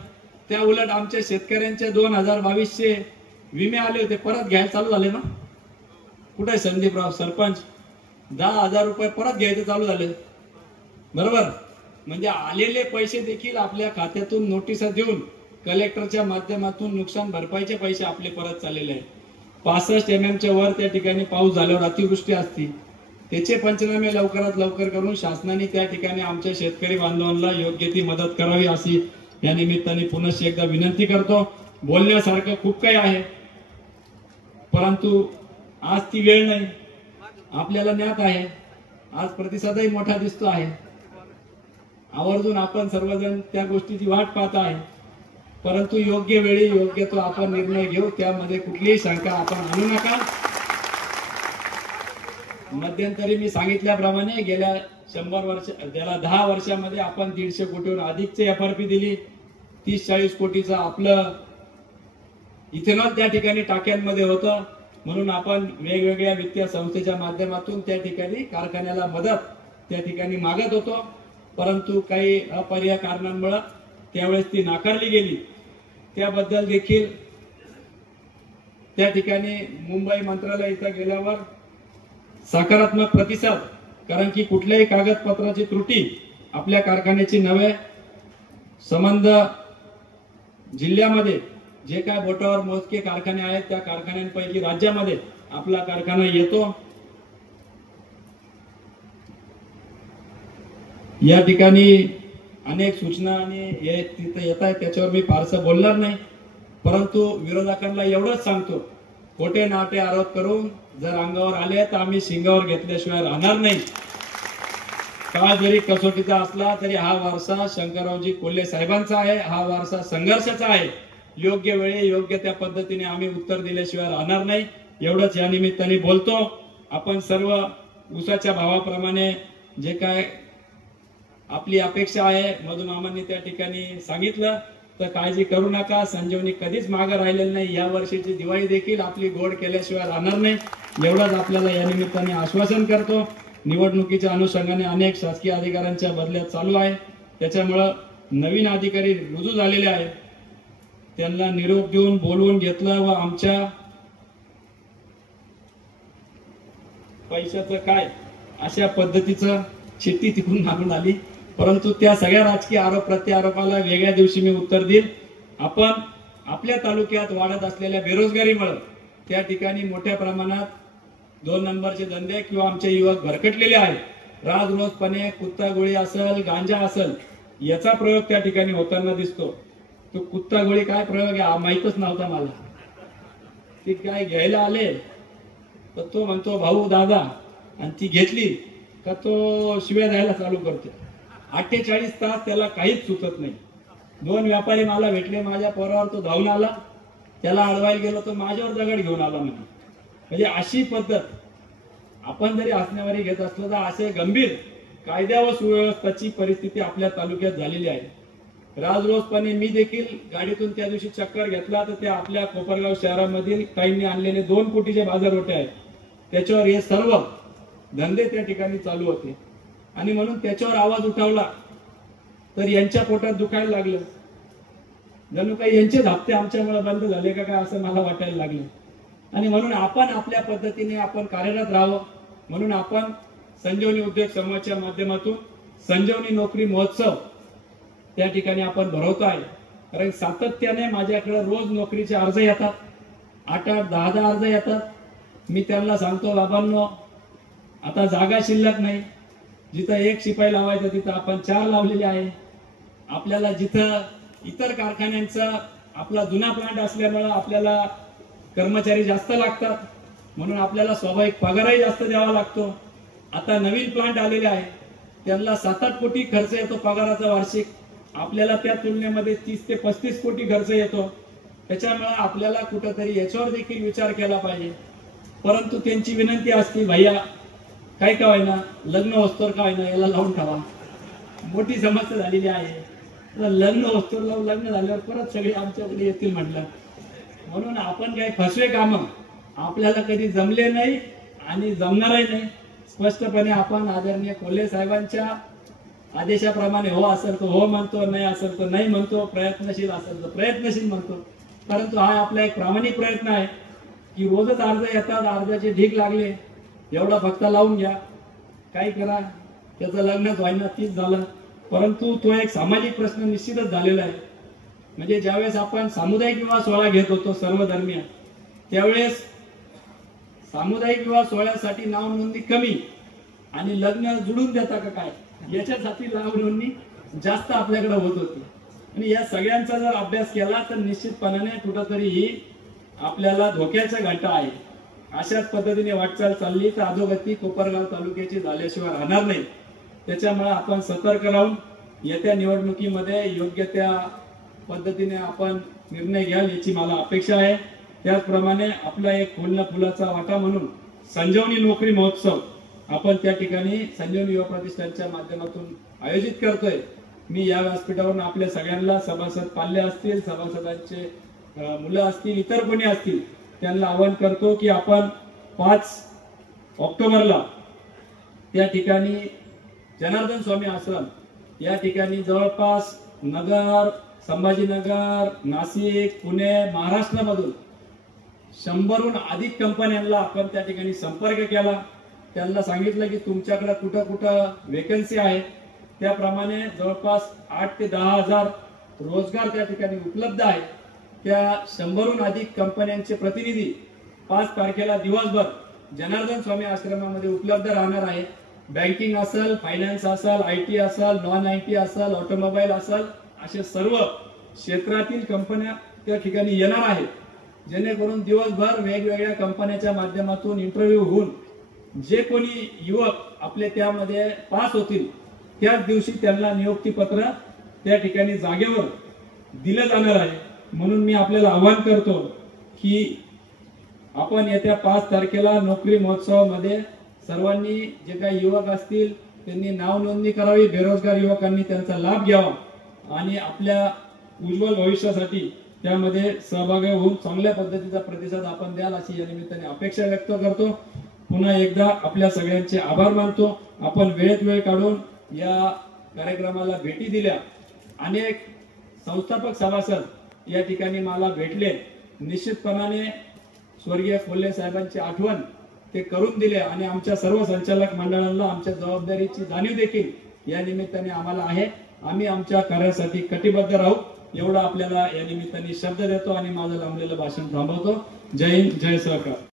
त्या उलट आमच्या शेतकऱ्यांचे 2022चे विमे आले होते, परत घ्यायला चालू झाले ना. कुठे संदीपराव सरपंच 10,000 रुपये परत घ्यायचे चालू झाले. बरोबर, म्हणजे आलेले पैसे देखील आपल्या खात्यातून नोटिसा देऊन कलेक्टरच्या माध्यमातून नुकसान भरपाईचे पैसे आपले परत चाललेले आहेत. 65 MM च्या वर त्या ठिकाणी पाऊस झाल्यावर अतिवृष्टी असती, त्याचे पंचनामे लवकरात लवकर करून शासनाने त्या ठिकाणी आमच्या शेतकरी बांधवांना योग्य ती मदत करावी अशी या निमित्ताने पुनश्च एकदा विनंती करतो. बोलण्यासारखं खूप काही आहे, परंतु आज ती वेळ नाही. आपल्याला ज्ञात आहे, आज प्रतिसादही मोठा दिसतो आहे. आवर्जून आपण सर्वजण त्या गोष्टीची वाट पाहत आहे, परंतु योग्य वेळी योग्य तो आपण निर्णय घेऊ, त्यामध्ये कुठलीही शंका आपण आणू नका. मध्यंतरी मी सांगितल्याप्रमाणे गेल्या 10 वर्षामध्ये आपण 150 कोटीवर अधिकचे FRP दिली. 30-40 कोटीचं आपलं इथेनॉल त्या ठिकाणी टाक्यांमध्ये होतं, म्हणून आपण वेगवेगळ्या वित्तीय संस्थेच्या माध्यमातून त्या ठिकाणी कारखान्याला मदत त्या ठिकाणी मागत होतो, परंतु काही अपरिहार्य कारणांमुळे त्यावेळेस ती नाकारली गेली. त्याबद्दल देखील त्या ठिकाणी मुंबई मंत्रालय इथं गेल्यावर सकारात्मक प्रतिसाद, कारण की कुठल्याही कागदपत्राची त्रुटी आपल्या कारखान्याची नव्हे. संबंध जिल्ह्यामध्ये जे काय बोटावर मोजके कारखाने आहेत त्या कारखान्यांपैकी राज्यामध्ये आपला कारखाना येतो. या ठिकाणी अनेक सूचना आणि तिथं येत आहेत, त्याच्यावर मी फारसं बोलणार नाही, परंतु विरोधकांना एवढंच सांगतो, खोटे नाटे आरोप करून जर अंगावर आले तर आम्ही शिंगावर घेतल्याशिवाय राहणार नाही. काळ जरी कसोटीचा असला तरी हा वारसा शंकररावजी कोल्हे साहेबांचा आहे, हा वारसा संघर्षाचा आहे. योग्य वेळी योग्य त्या पद्धतीने आम्ही उत्तर दिल्याशिवाय राहणार नाही, एवढंच या निमित्ताने बोलतो. आपण सर्व ऊसाच्या भावाप्रमाणे जे काय आपली अपेक्षा आहे, मधु मामांनी त्या ठिकाणी सांगितलं, तर काळजी करू नका. संजीवनी कधीच मागे राहिलेलं नाही. या वर्षीची दिवाळी देखील आपली गोड केल्याशिवाय राहणार नाही, एवढंच आपल्याला या निमित्ताने आश्वासन करतो. निवडणुकीच्या अनुषंगाने अनेक शासकीय अधिकाऱ्यांच्या बदल्या चालू आहे, त्याच्यामुळं नवीन अधिकारी रुजू झालेले आहेत. त्यांना निरोप देऊन बोलवून घेतलं व आमच्या पैशाचं काय अशा पद्धतीचं चिठ्ठी तिकडून मागून आली, परंतु त्या सगळ्या राजकीय आरोप प्रत्यारोपाला वेगळ्या दिवशी मी उत्तर देईल. आपण आपल्या तालुक्यात वाढत असलेल्या बेरोजगारीमुळे त्या ठिकाणी मोठ्या प्रमाणात 2 नंबरचे धंदे किंवा आमचे युवक भरकटलेले आहेत. राजरोजपणे कुत्ता गोळी असेल, गांजा असेल, याचा प्रयोग त्या ठिकाणी होताना दिसतो. तो कुत्ता गोळी काय प्रयोग आहे हा माहीतच नव्हता मला. ती काय घ्यायला आले तर तो म्हणतो भाऊ दादा, आणि ती घेतली का तो शिव्या द्यायला चालू करतो. 48 तास त्याला काहीच सुचत नाही. 2 व्यापारी मला भेटले, माझ्या पोरावर तो धावून आला, त्याला अडवायला गेलो तर माझ्यावर दगड घेऊन आला म्हणजे अशी पद्धत. आपण जरी हसण्यावारी घेत असलो तर असे गंभीर कायद्या व सुव्यवस्थेची परिस्थिती आपल्या तालुक्यात झालेली आहे. राजरोजपणे मी देखील गाडीतून त्या दिवशी चक्कर घेतला तर त्या आपल्या कोपरगाव शहरामधील काहींनी आणलेले 2 कोटीचे बाजारवटे आहेत, त्याच्यावर हे सर्व धंदे त्या ठिकाणी चालू होते. आणि म्हणून त्याच्यावर आवाज उठवला तर यांच्या पोटात दुखायला लागलं, जणू काही यांचे हप्ते आमच्यामुळे बंद झाले का काय असं मला वाटायला लागलं. आणि म्हणून आपण आपल्या पद्धतीने आपण कार्यरत राहावं, म्हणून आपण संजीवनी उद्योग समूहाच्या माध्यमातून संजीवनी नोकरी महोत्सव त्या ठिकाणी आपण भरवतो आहे. कारण सातत्याने माझ्याकडे रोज नोकरीचे अर्ज येतात, 8-8, 10-10 अर्ज येतात. मी त्यांना सांगतो, बाबांनो आता जागा शिल्लक नाही, जिथं 1 शिपाई लावायचा तिथं आपण 4 लावलेले आहे. आपल्याला जिथं इतर कारखान्यांचा आपला जुना प्लांट असल्यामुळे आपल्याला कर्मचारी जास्त लागतात, म्हणून आपल्याला स्वाभाविक पगारही जास्त द्यावा लागतो. आता नवीन प्लांट आलेले आहे, त्यांना 7-8 कोटी खर्च येतो पगाराचा वार्षिक, आपल्याला त्या तुलनेमध्ये 30 ते 35 कोटी खर्च येतो. त्याच्यामुळे आपल्याला कुठेतरी याच्यावर देखील विचार केला पाहिजे. परंतु त्यांची विनंती असते, भैया काय का होईना लग्न वस्तूवर का होईना याला लावून ठेवा. मोठी समस्या झालेली आहे, लग्न वस्तूवर लावून लग्न झाल्यावर परत सगळे आमच्याकडे येतील म्हटलं. म्हणून आपण काही फसवे काम आपल्याला कधी जमले नाही आणि जमणारही नाही. स्पष्टपणे आपण आदरणीय कोल्हे साहेबांच्या आदेशाप्रमाणे हो असेल तर हो म्हणतो, नाही असेल तर नाही म्हणतो, प्रयत्नशील असेल तर प्रयत्नशील म्हणतो. परंतु हा आपला एक प्रामाणिक प्रयत्न आहे की रोजच अर्ज येतात, अर्जाचे ढीग लागले, एवढा फक्त लावून घ्या, काय करा, त्याचं लग्नच व्हायना, तीच झालं. परंतु तो एक सामाजिक प्रश्न निश्चितच झालेला आहे. म्हणजे ज्यावेळेस आपण सामुदायिक विवाह सोहळा घेत होतो सर्व धर्मीय, त्यावेळेस सामुदायिक विवाह सोहळ्यासाठी नाव नोंदणी कमी आणि लग्न जुळून देता का काय याच्यासाठी नाव नोंदणी जास्त आपल्याकडे होत होती. आणि या सगळ्यांचा जर अभ्यास केला तर निश्चितपणाने कुठंतरी ही आपल्याला धोक्याचा घंटा आहे. अशाच पद्धतीने वाटचाल चालली तर अधोगती कोपरगाव तालुक्याची झाल्याशिवाय राहणार नाही. त्याच्यामुळे आपण सतर्क राहून येत्या निवडणुकीमध्ये योग्य त्या पद्धतीने आपण निर्णय घ्याल याची मला अपेक्षा आहे. त्याचप्रमाणे आपला एक फुलना फुलाचा वाटा म्हणून संजीवनी नोकरी महोत्सव आपण त्या ठिकाणी संजीवनी युवा प्रतिष्ठानच्या माध्यमातून आयोजित करतोय. मी या व्यासपीठावरून आपल्या सगळ्यांना सभासद पाल्य असतील, सभासदांचे मुलं असतील, इतर कोणी असतील त्यांना आवाहन करतो की आपण 5 ऑक्टोबरला त्या ठिकाणी जनार्दन स्वामी आश्रम या ठिकाणी जवळपास नगर, संभाजीनगर, नाशिक, पुणे, महाराष्ट्रामधून 100हून अधिक कंपन्यांना आपण त्या ठिकाणी संपर्क केला. त्यांना सांगितलं की तुमच्याकडे कुठं कुठं वेकन्सी आहे, त्याप्रमाणे जवळपास 8 ते 10 हजार रोजगार त्या ठिकाणी उपलब्ध आहे. त्या 100हून अधिक कंपन्यांचे प्रतिनिधी 5 तारखेला दिवसभर जनार्दन स्वामी आश्रमामध्ये उपलब्ध राहणार आहे. बँकिंग असेल, फायनान्स असेल, IT असेल, नॉन IT असेल, ऑटोमोबाईल असेल, असे सर्व क्षेत्रातील कंपन्या त्या ठिकाणी येणार आहेत. जेणेकरून दिवसभर वेगवेगळ्या कंपन्यांच्या माध्यमातून इंटरव्ह्यू होऊन जे कोणी युवक आपले त्यामध्ये पास होतील त्याच दिवशी त्यांना नियुक्तीपत्र त्या ठिकाणी जागेवर दिलं जाणार आहे. म्हणून मी आपल्याला आवाहन करतो की आपण येत्या 5 तारखेला नोकरी महोत्सवामध्ये सर्वांनी जे काही युवक असतील त्यांनी नाव नोंदणी करावी, बेरोजगार युवकांनी त्यांचा लाभ घ्यावा आणि आपल्या उज्ज्वल भविष्यासाठी त्यामध्ये सहभागी होऊन चांगल्या पद्धतीचा प्रतिसाद आपण द्याल अशी या निमित्ताने अपेक्षा व्यक्त करतो. पुन्हा एकदा आपल्या सगळ्यांचे आभार मानतो. आपण वेळेत वेळ काढून या कार्यक्रमाला भेटी दिल्या. अनेक संस्थापक सभासद या ठिकाणी मला भेटले. निश्चितपणाने स्वर्गीय कोल्हे साहेबांची आठवण ते करून दिले आणि आमच्या सर्व संचालक मंडळांना आमच्या जबाबदारीची जाणीव देखील या निमित्ताने आम्हाला आहे. आम्ही आमच्या कार्यासाठी कटिबद्ध राहू एवढा आपल्याला या निमित्ताने शब्द देतो आणि माझं लांबलेलं भाषण थांबवतो. जय हिंद, जय सहकार.